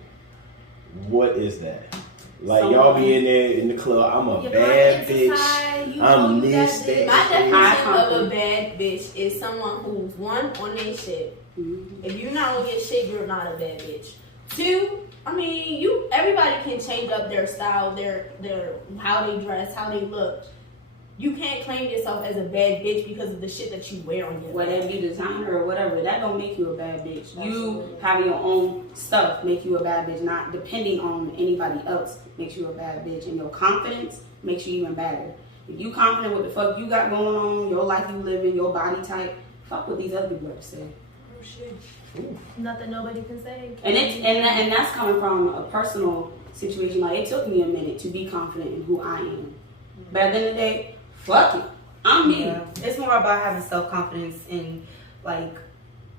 What is that? Like y'all be in there in the club. I'm a bad bitch. I'm this, that. My definition I of a bad bitch is someone who's one on their shit. If you're not on your shit, you're not a bad bitch. Two, I mean, everybody can change up their style, their how they dress, how they look. you can't claim yourself as a bad bitch because of the shit that you wear on your Whether it be designer or whatever, that don't make you a bad bitch. You having your own stuff make you a bad bitch, not depending on anybody else makes you a bad bitch. And your confidence makes you even badder. If you confident with the fuck you got going on, your life you live in, your body type, fuck what these other people have to say. Oh shit. Nothing nobody can say. And that's coming from a personal situation. Like, it took me a minute to be confident in who I am. But at the end of the day, fuck it. I'm me. Yeah. It's more about having self-confidence and like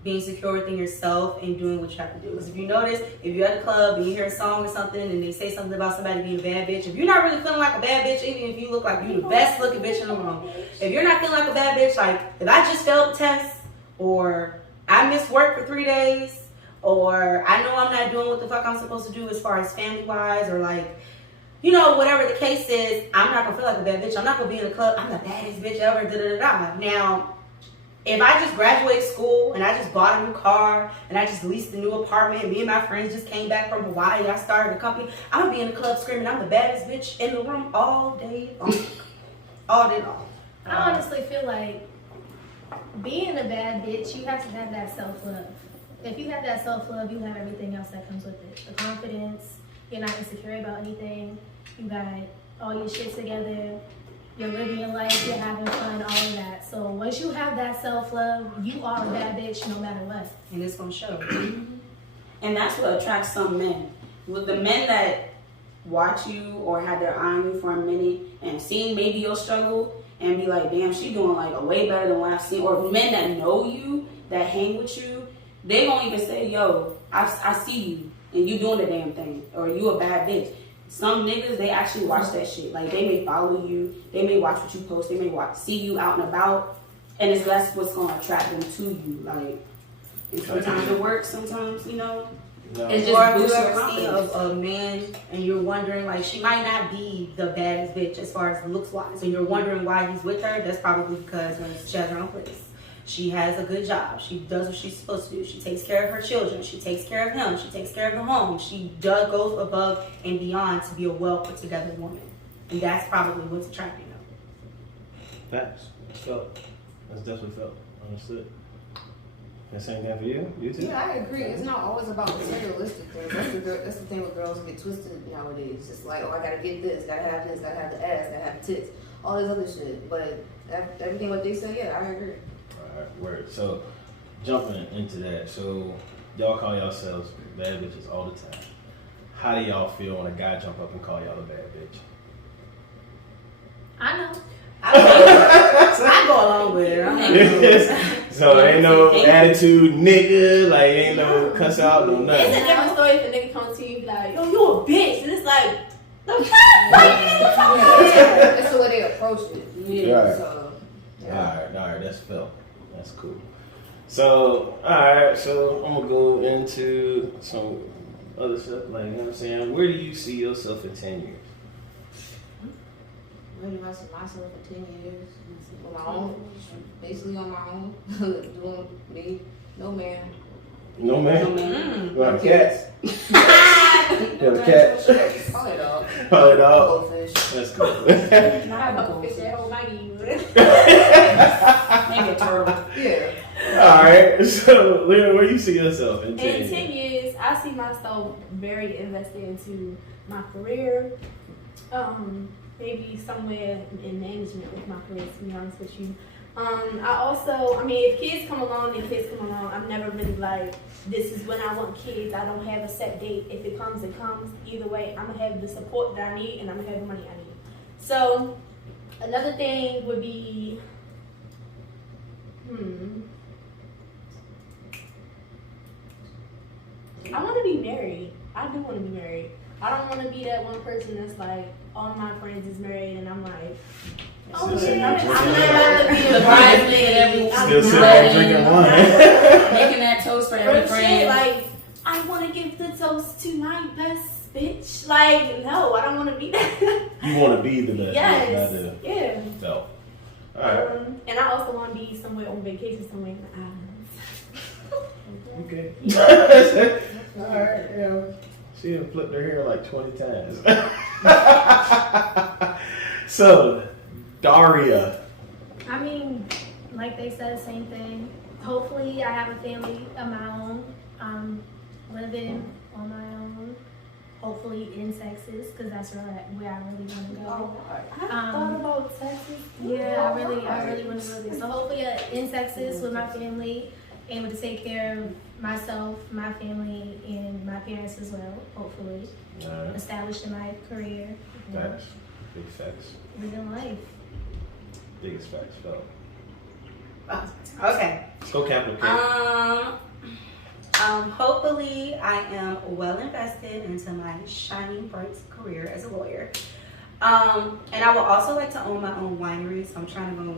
being secure within yourself and doing what you have to do. Because if you notice, if you're at the club and you hear a song or something and they say something about somebody being a bad bitch, if you're not really feeling like a bad bitch, even if you look like you the best looking bitch in the room, if you're not feeling like a bad bitch, like if I just failed a test or I missed work for 3 days or I know I'm not doing what the fuck I'm supposed to do as far as family wise or like, you know, whatever the case is, I'm not gonna feel like a bad bitch. I'm not gonna be in the club, I'm the baddest bitch ever, da-da-da-da. Now, if I just graduated school and I just bought a new car and I just leased a new apartment, me and my friends just came back from Hawaii, I started a company, I'm gonna be in the club screaming, I'm the baddest bitch in the room all day long. All day long. I honestly feel like being a bad bitch, you have to have that self-love. If you have that self-love, you have everything else that comes with it. The confidence, you're not insecure about anything, you got all your shit together, you're living your life, you're having fun, all of that. So once you have that self-love, you are a bad bitch no matter what. And it's gonna show. And that's what attracts some men. With the men that watch you or have their eye on you for a minute and seen maybe your struggle and be like, damn, she doing like a way better than what I've seen. Or men that know you, that hang with you, they won't even say, yo, I see you and you doing the damn thing. Or you a bad bitch. Some niggas, they actually watch that shit. Like, they may follow you, they may watch what you post, they may see you out and about, and that's what's gonna attract them to you. Like, and sometimes it works, sometimes, you know, it's Or just if boosts you your ever see confidence. a man and you're wondering, like, she might not be the baddest bitch as far as looks wise, and you're wondering why he's with her, that's probably because she has her own place. She has a good job. She does what she's supposed to do. She takes care of her children. She takes care of him. She takes care of the home. She goes above and beyond to be a well put together woman. And that's probably what's attracting her. Facts. It's felt. That's definitely felt. Understood. The same thing for you? You too? Yeah, I agree. It's not always about materialistic things. That's the thing with girls get twisted nowadays. It's like, oh, I gotta get this, gotta have this, gotta have the ass, gotta have the tits, all this other shit. But everything what they say, yeah, I agree. Alright, word. So, jumping into that. So, y'all call yourselves bad bitches all the time. How do y'all feel when a guy jump up and call y'all a bad bitch? I know. I go along with it. I'm like, So ain't no attitude, nigga. Like ain't no cuss out, no It's nothing. a different story if a nigga comes to you and be like, yo, you a bitch. And it's like, the fuck? Yeah, that's the way they approach it. Yeah. Right. So, Alright, that's felt. That's cool. So, alright, so I'm gonna go into some other stuff, like, you know what I'm saying? Where do you see yourself in 10 years? where do I see myself in 10 years? On my own, basically on my own, doing me, no man. No man? No man. You have cats? You have a cat? Probably dog. Probably dog? Goldfish. That's cool. I have a Fuck, fish goldfish. that whole Maggie. Maybe a turtle. Yeah. Alright, so Leah, where you see yourself in 10 In years? 10 years, I see myself very invested into my career. Maybe somewhere in management with my career, to be honest with you. If kids come along, I'm never really like, this is when I want kids. I don't have a set date. If it comes, it comes. Either way, I'm going to have the support that I need and I'm going to have the money I need. So, another thing would be, I want to be married. I do want to be married. I don't want to be that one person that's like, all my friends is married and I'm like, oh Still sitting yeah, there I'm drinking not gonna be The a bridesmaid every Still sitting there wedding, drinking wine. making that toast for every Real shit, friend. like, I want to give the toast to my best bitch. Like, no, I don't want to be that. You want to be the best. Yes. Not the Yeah. felt. Alright. And I also want to be somewhere on vacation, somewhere in the islands. Okay. Alright, yeah. She done flipped her hair like 20 times. So, Daria. I mean, like they said, same thing. Hopefully, I have a family of my own. Living on my own. Hopefully in Texas, because that's where I really want to go. I thought about Texas. Yeah, I really want to go there. So hopefully in Texas with my family, able to take care of myself, my family, and my parents as well. Hopefully, Alright. established in my career. You know, Facts. Big facts. living life. Biggest facts, felt. Okay. Let's go capital K. Hopefully I am well invested into my shining bright career as a lawyer. And I would also like to own my own winery, so I'm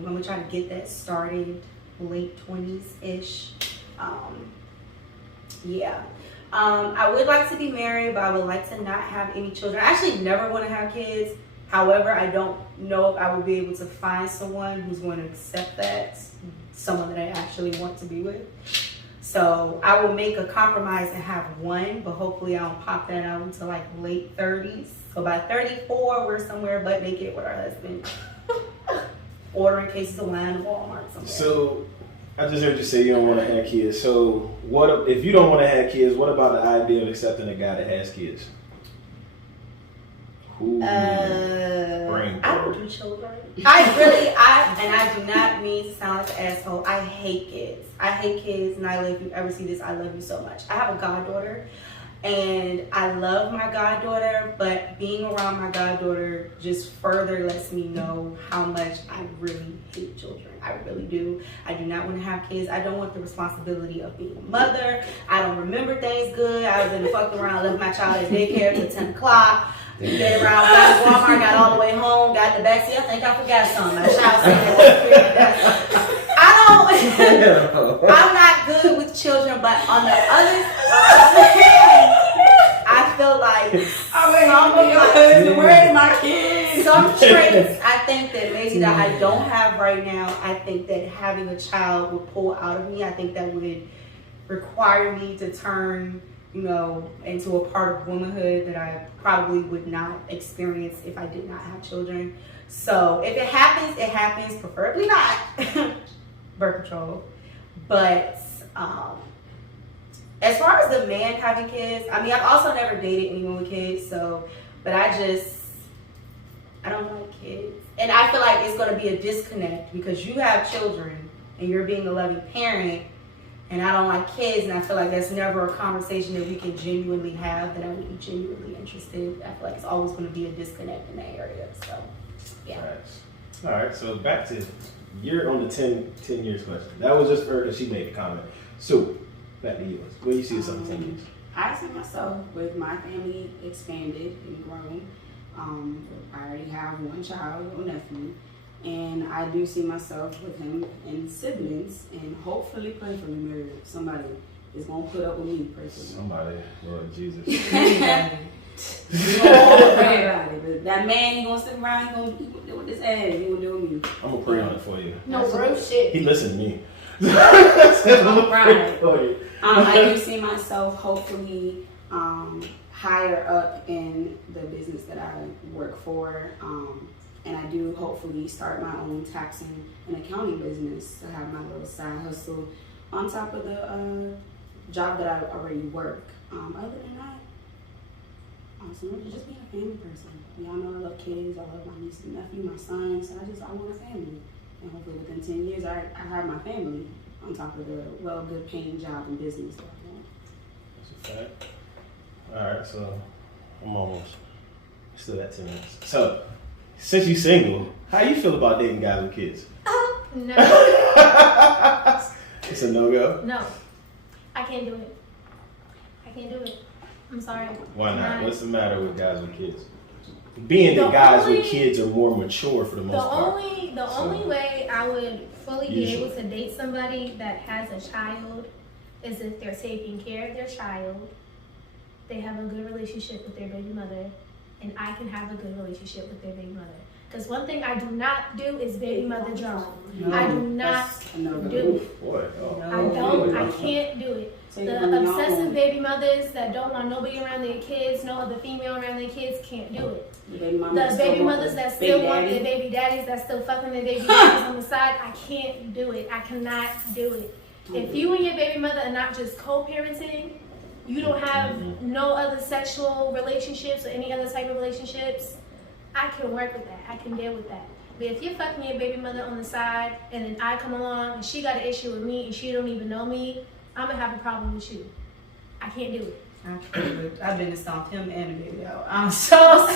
gonna try to get that started late 20s-ish. I would like to be married, but I would like to not have any children. I actually never want to have kids. However, I don't know if I will be able to find someone who's going to accept that, someone that I actually want to be with. So I will make a compromise and have one, but hopefully I don't pop that out until like late 30s. So by 34, we're somewhere butt naked with our husband, ordering cases of wine at Walmart somewhere. So I just heard you say you don't want to have kids. So what if you don't want to have kids? What about the idea of accepting a guy that has kids? Who? Brain I don't power. do children. I do not mean to sound like an asshole. I hate kids. I hate kids, and if you ever see this, I love you so much. I have a goddaughter, and I love my goddaughter, but being around my goddaughter just further lets me know how much I really hate children. I really do. I do not want to have kids. I don't want the responsibility of being a mother. I don't remember things good. I've been fucking around, left my child at daycare till 10 o'clock. Get around, got to Walmart, got all the way home, got the backseat. I think I forgot something. My child I'm not good with children, but on the other hand, I feel like Where's my kids? some traits I think that maybe that I don't have right now, I think that having a child would pull out of me. I think that would require me to turn, into a part of womanhood that I probably would not experience if I did not have children. So if it happens, preferably not. Birth control. But as far as the man having kids, I mean, I've also never dated anyone with kids, but I don't like kids. And I feel like it's going to be a disconnect because you have children and you're being a loving parent, and I don't like kids, and I feel like that's never a conversation that we can genuinely have, that I would be genuinely interested. I feel like it's always going to be a disconnect in that area. So, yeah. All right. So back to, you're on the 10 years question. That was just her that she made a comment. So, back to yours. Where do you see yourself in 10 years? I see myself with my family expanded and grown. I already have one child, one nephew, and I do see myself with him and siblings, and hopefully prayerfully married. Somebody is gonna put up with me personally. Somebody, Lord Jesus. We gonna pray about it, but that man, he gonna sit around, he gonna do with his ass, he gonna do with me. I'm gonna pray on it for you. No real shit. He listened to me. I'm right. For you. I do see myself hopefully higher up in the business that I work for, and I do hopefully start my own tax and accounting business to have my little side hustle on top of the job that I already work. Other than that, honestly, just being a family person. Y'all know I love kids, I love my niece and nephew, my son, so I want a family. And hopefully within 10 years, I have my family on top of the good paying job and business that I want. That's a fact. Alright, so I'm almost still at 10 minutes. So, since you're single, how you feel about dating guys with kids? No. It's a no-go? No. I can't do it. I can't do it. I'm sorry. Why not? Nah. What's the matter with guys with kids? Being that guys with kids are more mature for the most part. The only way I would fully be Usually. able to date somebody that has a child is if they're taking care of their child, they have a good relationship with their baby mother, and I can have a good relationship with their baby mother. Because one thing I do not do is baby mother drama. I do not No, do it. Boy, oh. I don't. I can't do it. Take The it from your obsessive own. baby mothers that don't want nobody around their kids, no other female around their kids, can't do it. The baby mamas The still baby want mothers the that baby still want daddy. their baby daddies, that still fucking their baby daddies on the side, I can't do it. I cannot do it. If you and your baby mother are not just co-parenting, you don't have no other sexual relationships or any other type of relationships, I can work with that. I can deal with that. But if you're fucking your baby mother on the side and then I come along and she got an issue with me and she don't even know me, I'm gonna have a problem with you. I can't do it. I've been to stomp him and the baby out. I'm so sorry.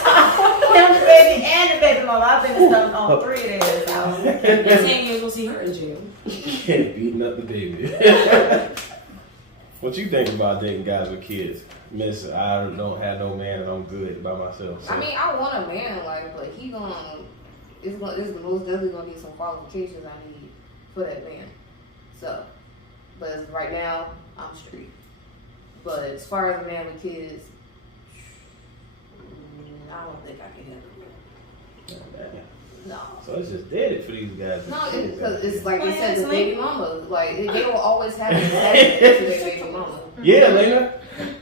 Him, the baby, and the baby mother. I've been to stomp all three of theirs out. In 10 years, we'll see her in jail. Beating up the baby. What you think about dating guys with kids? Miss, I don't have no man and I'm good by myself. So. I mean, I want a man in life, but it's most definitely gonna need some qualifications I need for that man. So, but as of right now, I'm straight. But as far as a man with kids, I don't think I can handle it. No. So it's just dead for these guys. with No, kids. because it's like they said, the Plans, baby mama. Like, they will always have an attachment to their baby mama. Yeah, Lena.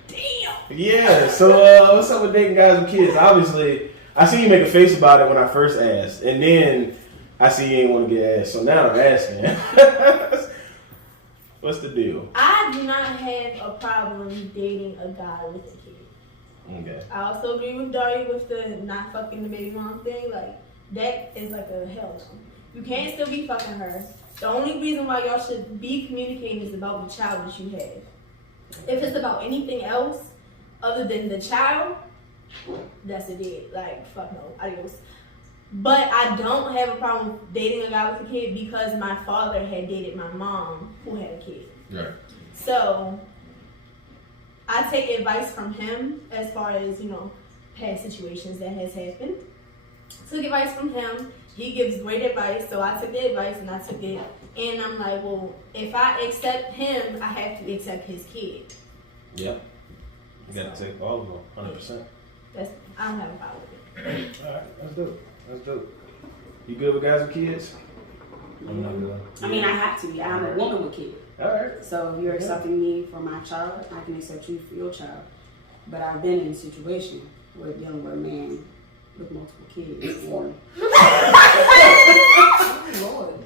Damn. Yeah. So what's up with dating guys with kids? Obviously, I see you make a face about it when I first asked, and then I see you ain't want to get asked. So now I'm asking. What's the deal? I do not have a problem dating a guy with a kid. Okay. I also agree with Daria with the not fucking the baby mom thing. Like, that is like a hell no. You can't still be fucking her. The only reason why y'all should be communicating is about the child that you have. If it's about anything else other than the child, that's a dead. Like, fuck no, adios. But I don't have a problem dating a guy with a kid because my father had dated my mom who had a kid. Right. So I take advice from him as far as, past situations that has happened. Took advice from him. He gives great advice, so I took the advice and I took it. And I'm like, well, if I accept him, I have to accept his kid. Yep. You got to take all of them, 100%. I don't have a problem with it. All right, that's dope. That's dope. You good with guys with kids? I'm not good. I mean, I have to be. I'm a woman with kids. All right. So if you're accepting me for my child, I can accept you for your child. But I've been in a situation where dealing with a man with multiple kids. Lord.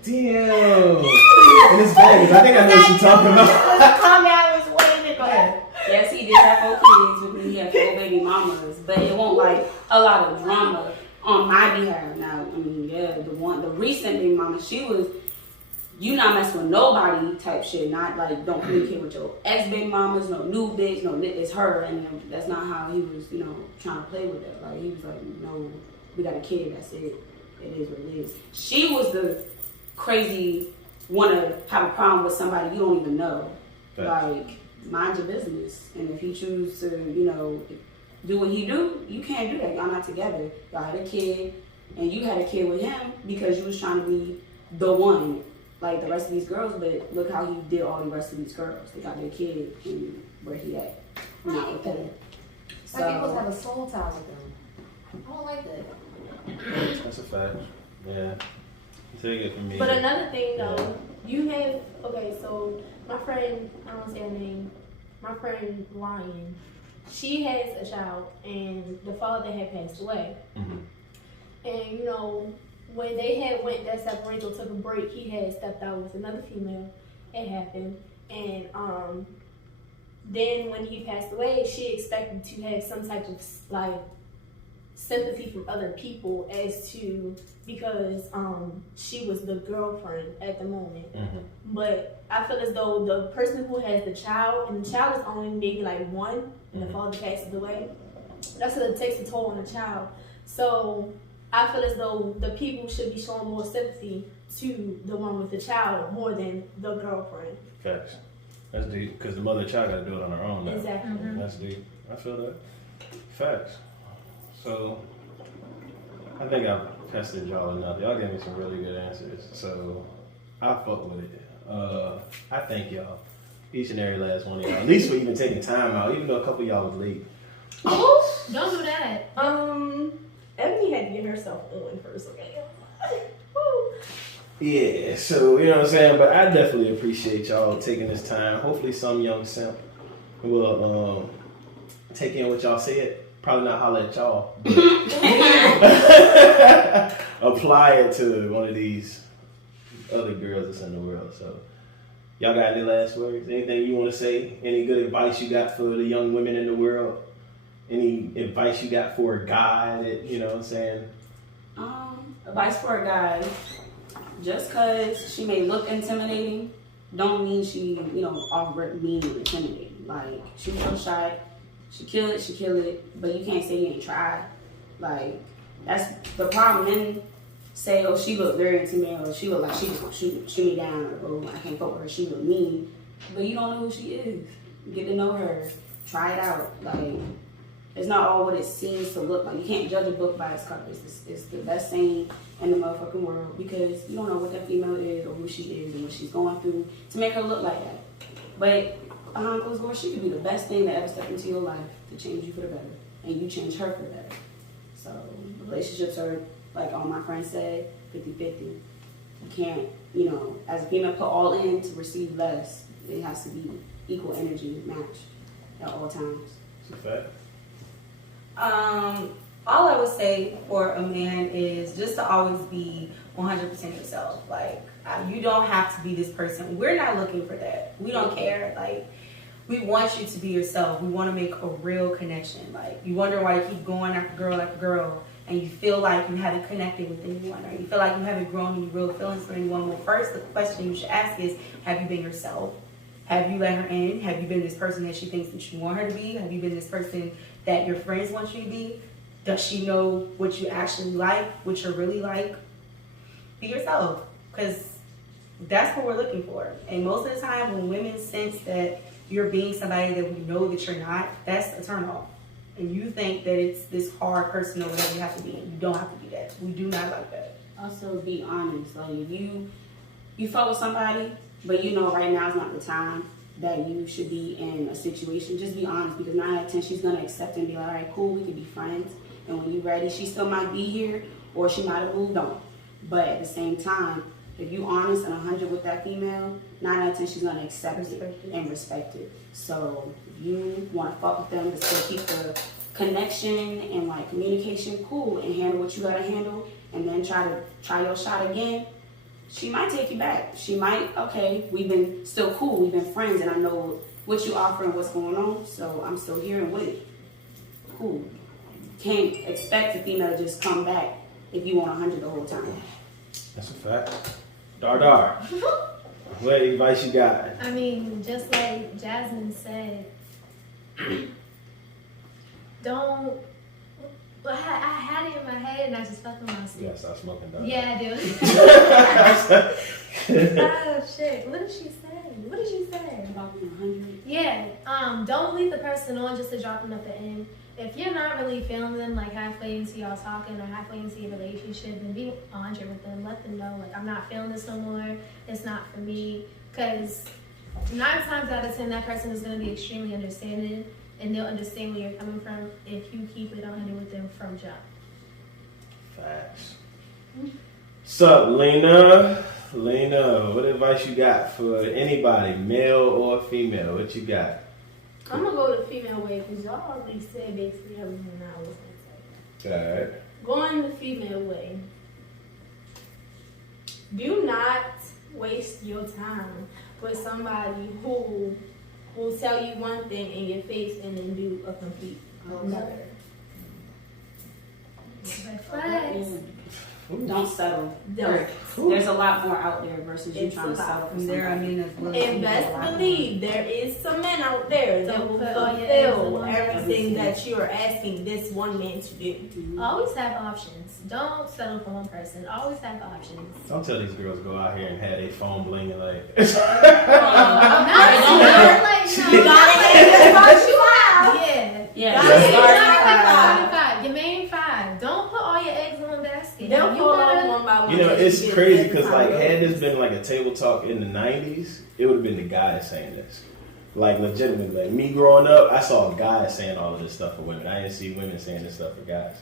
Damn. And it's Vegas. I think I know what you're talking about. Comment, I was waiting. Go ahead. Yes, he did have 4 kids with me. He had 4 baby mamas, but it won't like a lot of drama on my behalf. Now, I mean, yeah, the recent baby mama, she was, you not messing with nobody type shit. Not like don't communicate with your ex baby mamas, no new bitch, no it's her, and that's not how he was, trying to play with her. Like he was like, no, we got a kid. That's it. It is what it is. She was the crazy want to have a problem with somebody you don't even know. Like, mind your business. And if he choose to, do what he do, you can't do that. Y'all not together. Y'all had a kid, and you had a kid with him because you was trying to be the one, like the rest of these girls. But look how he did all the rest of these girls. They got their kid, and where he at? Not with them. Some people have a soul tie with them. I don't like that. That's a fact. Yeah. Take it from me. But another thing though, you have, okay, so my friend, I don't say her name, my friend Ryan, she has a child and the father had passed away. Mm-hmm. And when they had went that separated, took a break, he had stepped out with another female. It happened. And then when he passed away, she expected to have some type of like sympathy from other people as to because she was the girlfriend at the moment. Mm-hmm. But I feel as though the person who has the child, and the child is only maybe like 1, and the father passes away, that's what it takes a toll on the child. So I feel as though the people should be showing more sympathy to the one with the child more than the girlfriend. Facts. That's deep, because the mother and child got to do it on their own now. Exactly. That's deep. I feel that. Facts. So, I think I've tested y'all enough. Y'all gave me some really good answers. So, I fuck with it. I thank y'all. Each and every last one of y'all. At least for even taking time out, even though a couple of y'all was late. Don't do that. Ebony had to get herself on first, okay? Yeah, so you know what I'm saying, but I definitely appreciate y'all taking this time. Hopefully, some young simp will take in what y'all said. Probably not holler at y'all, but apply it to one of these other girls that's in the world. So, y'all got any last words? Anything you want to say? Any good advice you got for the young women in the world? Any advice you got for a guy that you know what I'm saying? Advice for a guy. Just because she may look intimidating, don't mean she, off rip mean and intimidating. Like, she was so shy, she kill it, but you can't say you ain't tried. Like, that's the problem. Men say, oh, she look very intimidating, or she look like she just gonna shoot me down, or oh, I can't fuck with her, she look mean. But you don't know who she is. Get to know her, try it out. Like, it's not all what it seems to look like. You can't judge a book by its cover. It's the best saying in the motherfucking world, because you don't know what that female is or who she is and what she's going through to make her look like that. But behind closed doors, she could be the best thing that ever stepped into your life to change you for the better, and you change her for the better. So relationships are, like all my friends said, 50-50. You can't, as a female, put all in to receive less. It has to be equal energy matched at all times. It's a fact. All I would say for a man is just to always be 100% yourself. Like, you don't have to be this person. We're not looking for that. We don't care. Like, we want you to be yourself. We want to make a real connection. Like, you wonder why you keep going after girl, and you feel like you haven't connected with anyone, or you feel like you haven't grown any real feelings for anyone. Well, first, the question you should ask is, have you been yourself? Have you let her in? Have you been this person that she thinks that you want her to be? Have you been this person that your friends want you to be? Does she know what you actually like, what you're really like? Be yourself, because that's what we're looking for. And most of the time when women sense that you're being somebody that we know that you're not, that's a turn off. And you think that it's this hard person or whatever you have to be, and you don't have to be that. We do not like that. Also, be honest. Like, if you fuck with somebody, but right now is not the time that you should be in a situation, just be honest, because 9 out of 10 she's gonna accept it and be like, all right, cool, we can be friends. And when you're ready, she still might be here, or she might have moved on. But at the same time, if you honest and 100 with that female, 9 out of 10 she's gonna accept it and respect it. So if you want to fuck with them to still keep the connection and like communication cool, and handle what you gotta handle, and then try your shot again, she might take you back. She might, okay, we've been still cool, we've been friends, and I know what you offer and what's going on, so I'm still here and with it. Cool. Can't expect a female to just come back if you want 100 the whole time. That's a fact. Dar. What advice you got? I mean, just like Jasmine said, don't. But I had it in my head and I just felt it in my sleep. Yeah, stop smoking, dog. Yeah, I do. Oh shit! What did she say? What did she say? About 100. Yeah. Don't leave the person on just to drop them at the end. If you're not really feeling them, like halfway into y'all talking or halfway into your relationship, then be 100 with them. Let them know, like, I'm not feeling this no more. It's not for me. Because 9 times out of 10, that person is going to be extremely understanding, and they'll understand where you're coming from if you keep it 100 with them from jump. Facts. Sup, Lena? Lena, what advice you got for anybody, male or female? What you got? I'm gonna go the female way because y'all already said basically everything I was gonna say. Alright. Going the female way. Do not waste your time with somebody who will tell you one thing in your face and then do a complete another. Red flags. Don't settle. Don't. There's a lot more out there versus you It's trying to a lot. settle for And there, somebody. as well. And best believe there is some men out there that will Don't put all your eggs in fulfill one everything basket. that you are asking this one man to do. Always have options. Don't settle for one person. Always have options. Don't tell these girls to go out here and have their phone blinging like. Not like, no, You gotta have your yeah. Yeah, Gotta just get start your high. 5. Your main 5. Don't put all your eggs in one basket. They'll You fall gotta- off one by one. You know, as it's you get crazy better because, time like, goes. had this been like a table talk in the 90s, it would have been the guy saying this. Like, legitimately. Like, me growing up, I saw guys saying all of this stuff for women. I didn't see women saying this stuff for guys.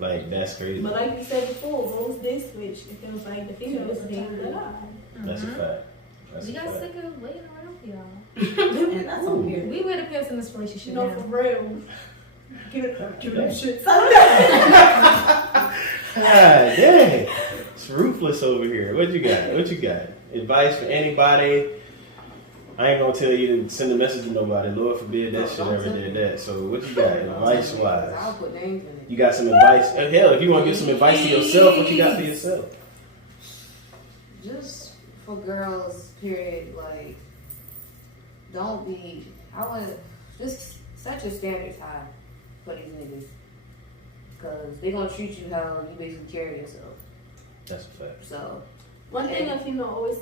Like, that's crazy. But like you said before, most days with selfish. It feels like the female is being the guy. That's a fact. That's We a got fact. sick of waiting around for y'all. And that's so weird. We wear the pants in this relationship You know, now. for real. Get that shit. God dang. It's ruthless over here. What you got? What you got? Advice for anybody? I ain't gonna tell you to send a message to nobody. Lord forbid that shit ever did that. So what you got, advice wise? I'll put names in it. You got some advice? Hell, if you want to give some advice to yourself, what you got for yourself? Just for girls, period, like, don't be, just set your standards high for these niggas. Because they gonna treat you how you basically carry yourself. That's a fact. So, One thing a female always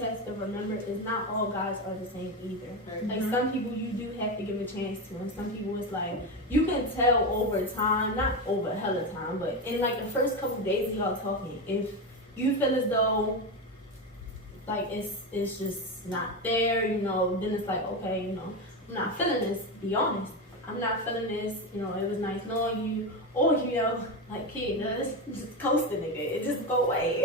has to remember is not all guys are the same either. Like some people you do have to give a chance to, and some people it's like you can tell over time, not over hella time, but in like the first couple days of y'all talking, if you feel as though like it's just not there, you know, then it's like, okay, you know, I'm not feeling this, be honest. I'm not feeling this, you know, it was nice knowing you, or you know, like kid does, just coast the nigga, it just go away.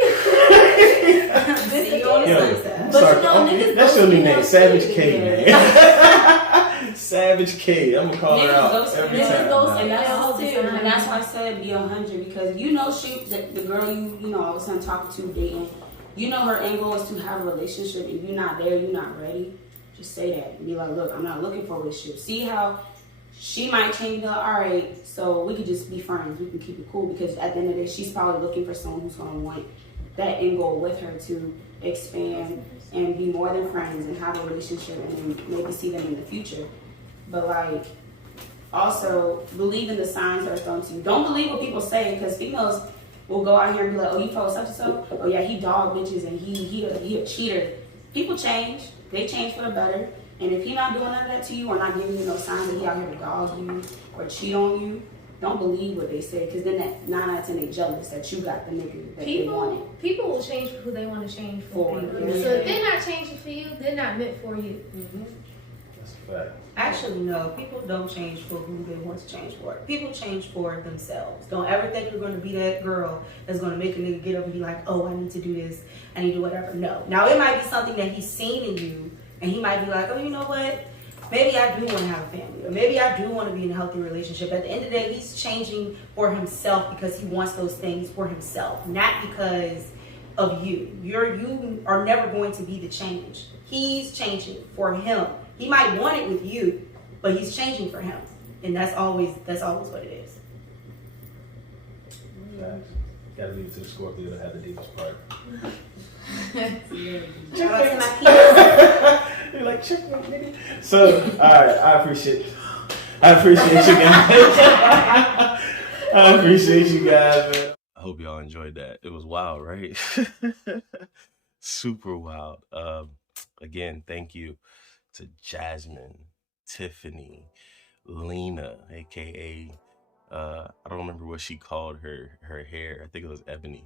See you on the Yo, sunset. But sorry, you know, niggas that's go your new see name, them Savage too. K, man. Savage K. I'm gonna call her Niggas out ghost every niggas time. ghost man. And that's, females too. and that's why I said be 100 because you know the girl you know all of a sudden talking to dating, you know her end goal is to have a relationship. If you're not there, you're not ready. Just say that and be like, look, I'm not looking for a relationship. See how she might change up. All right, so we could just be friends. We can keep it cool because at the end of the day, she's probably looking for someone who's gonna want that end goal with her to expand and be more than friends and have a relationship and then maybe see them in the future. But like, also believe in the signs that are thrown to you. Don't believe what people say because females will go out here and be like, oh, you follow such and so. Oh yeah, he dog bitches and he a cheater. People change. They change for the better. And if he not doing none of that to you or not giving you no signs that he out here to dog you or cheat on you, don't believe what they say because then that 9 out of 10 they jealous that you got the nigga that they wanted. People will change for who they want to change for. For, So yeah. if they're not changing for you, they're not meant for you. That's a fact. Actually, no. People don't change for who they want to change for. People change for themselves. Don't ever think you're going to be that girl that's going to make a nigga get up and be like, oh, I need to do this. I need to do whatever. No. Now, it might be something that he's seen in you, and he might be like, oh, you know what? Maybe I do want to have a family, or maybe I do want to be in a healthy relationship. At the end of the day, he's changing for himself because he wants those things for himself, not because of you. You are never going to be the change. He's changing for him. He might want it with you, but he's changing for him, and that's always what it is. Facts. Gotta leave it to the Scorpio to have the deepest part. Shout out to my kids. You're like, check me, nigga. So, alright, I appreciate you guys. I appreciate you guys, man. I hope y'all enjoyed that. It was wild, right? Super wild. Again, thank you to Jasmine, Tiffany, Lena, aka I don't remember what she called her hair. I think it was Ebony.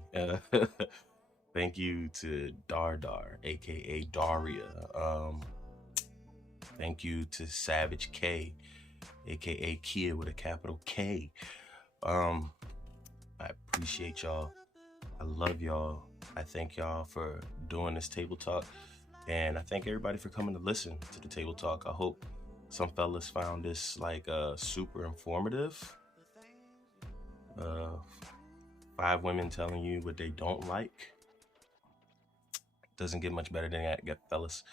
Thank you to Dardar, aka Daria. Thank you to Savage K, aka Kia with a capital K. I appreciate y'all. I love y'all. I thank y'all for doing this table talk. And I thank everybody for coming to listen to the table talk. I hope some fellas found this like super informative. 5 women telling you what they don't like. Doesn't get much better than that, fellas.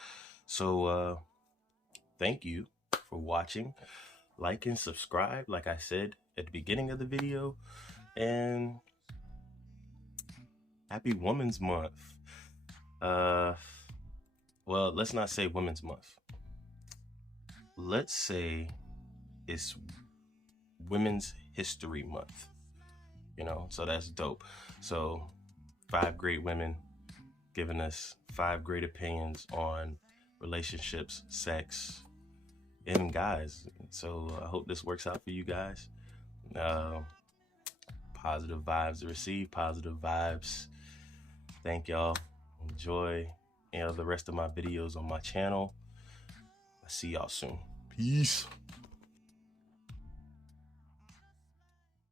So thank you for watching. Like and subscribe, like I said at the beginning of the video. And happy Women's Month. Well, let's not say Women's Month. Let's say it's Women's History Month. You know, so that's dope. So 5 great women giving us 5 great opinions on relationships, sex, and guys. So I hope this works out for you guys. Positive vibes to receive, positive vibes. Thank y'all. Enjoy the rest of my videos on my channel. I'll see y'all soon. Peace.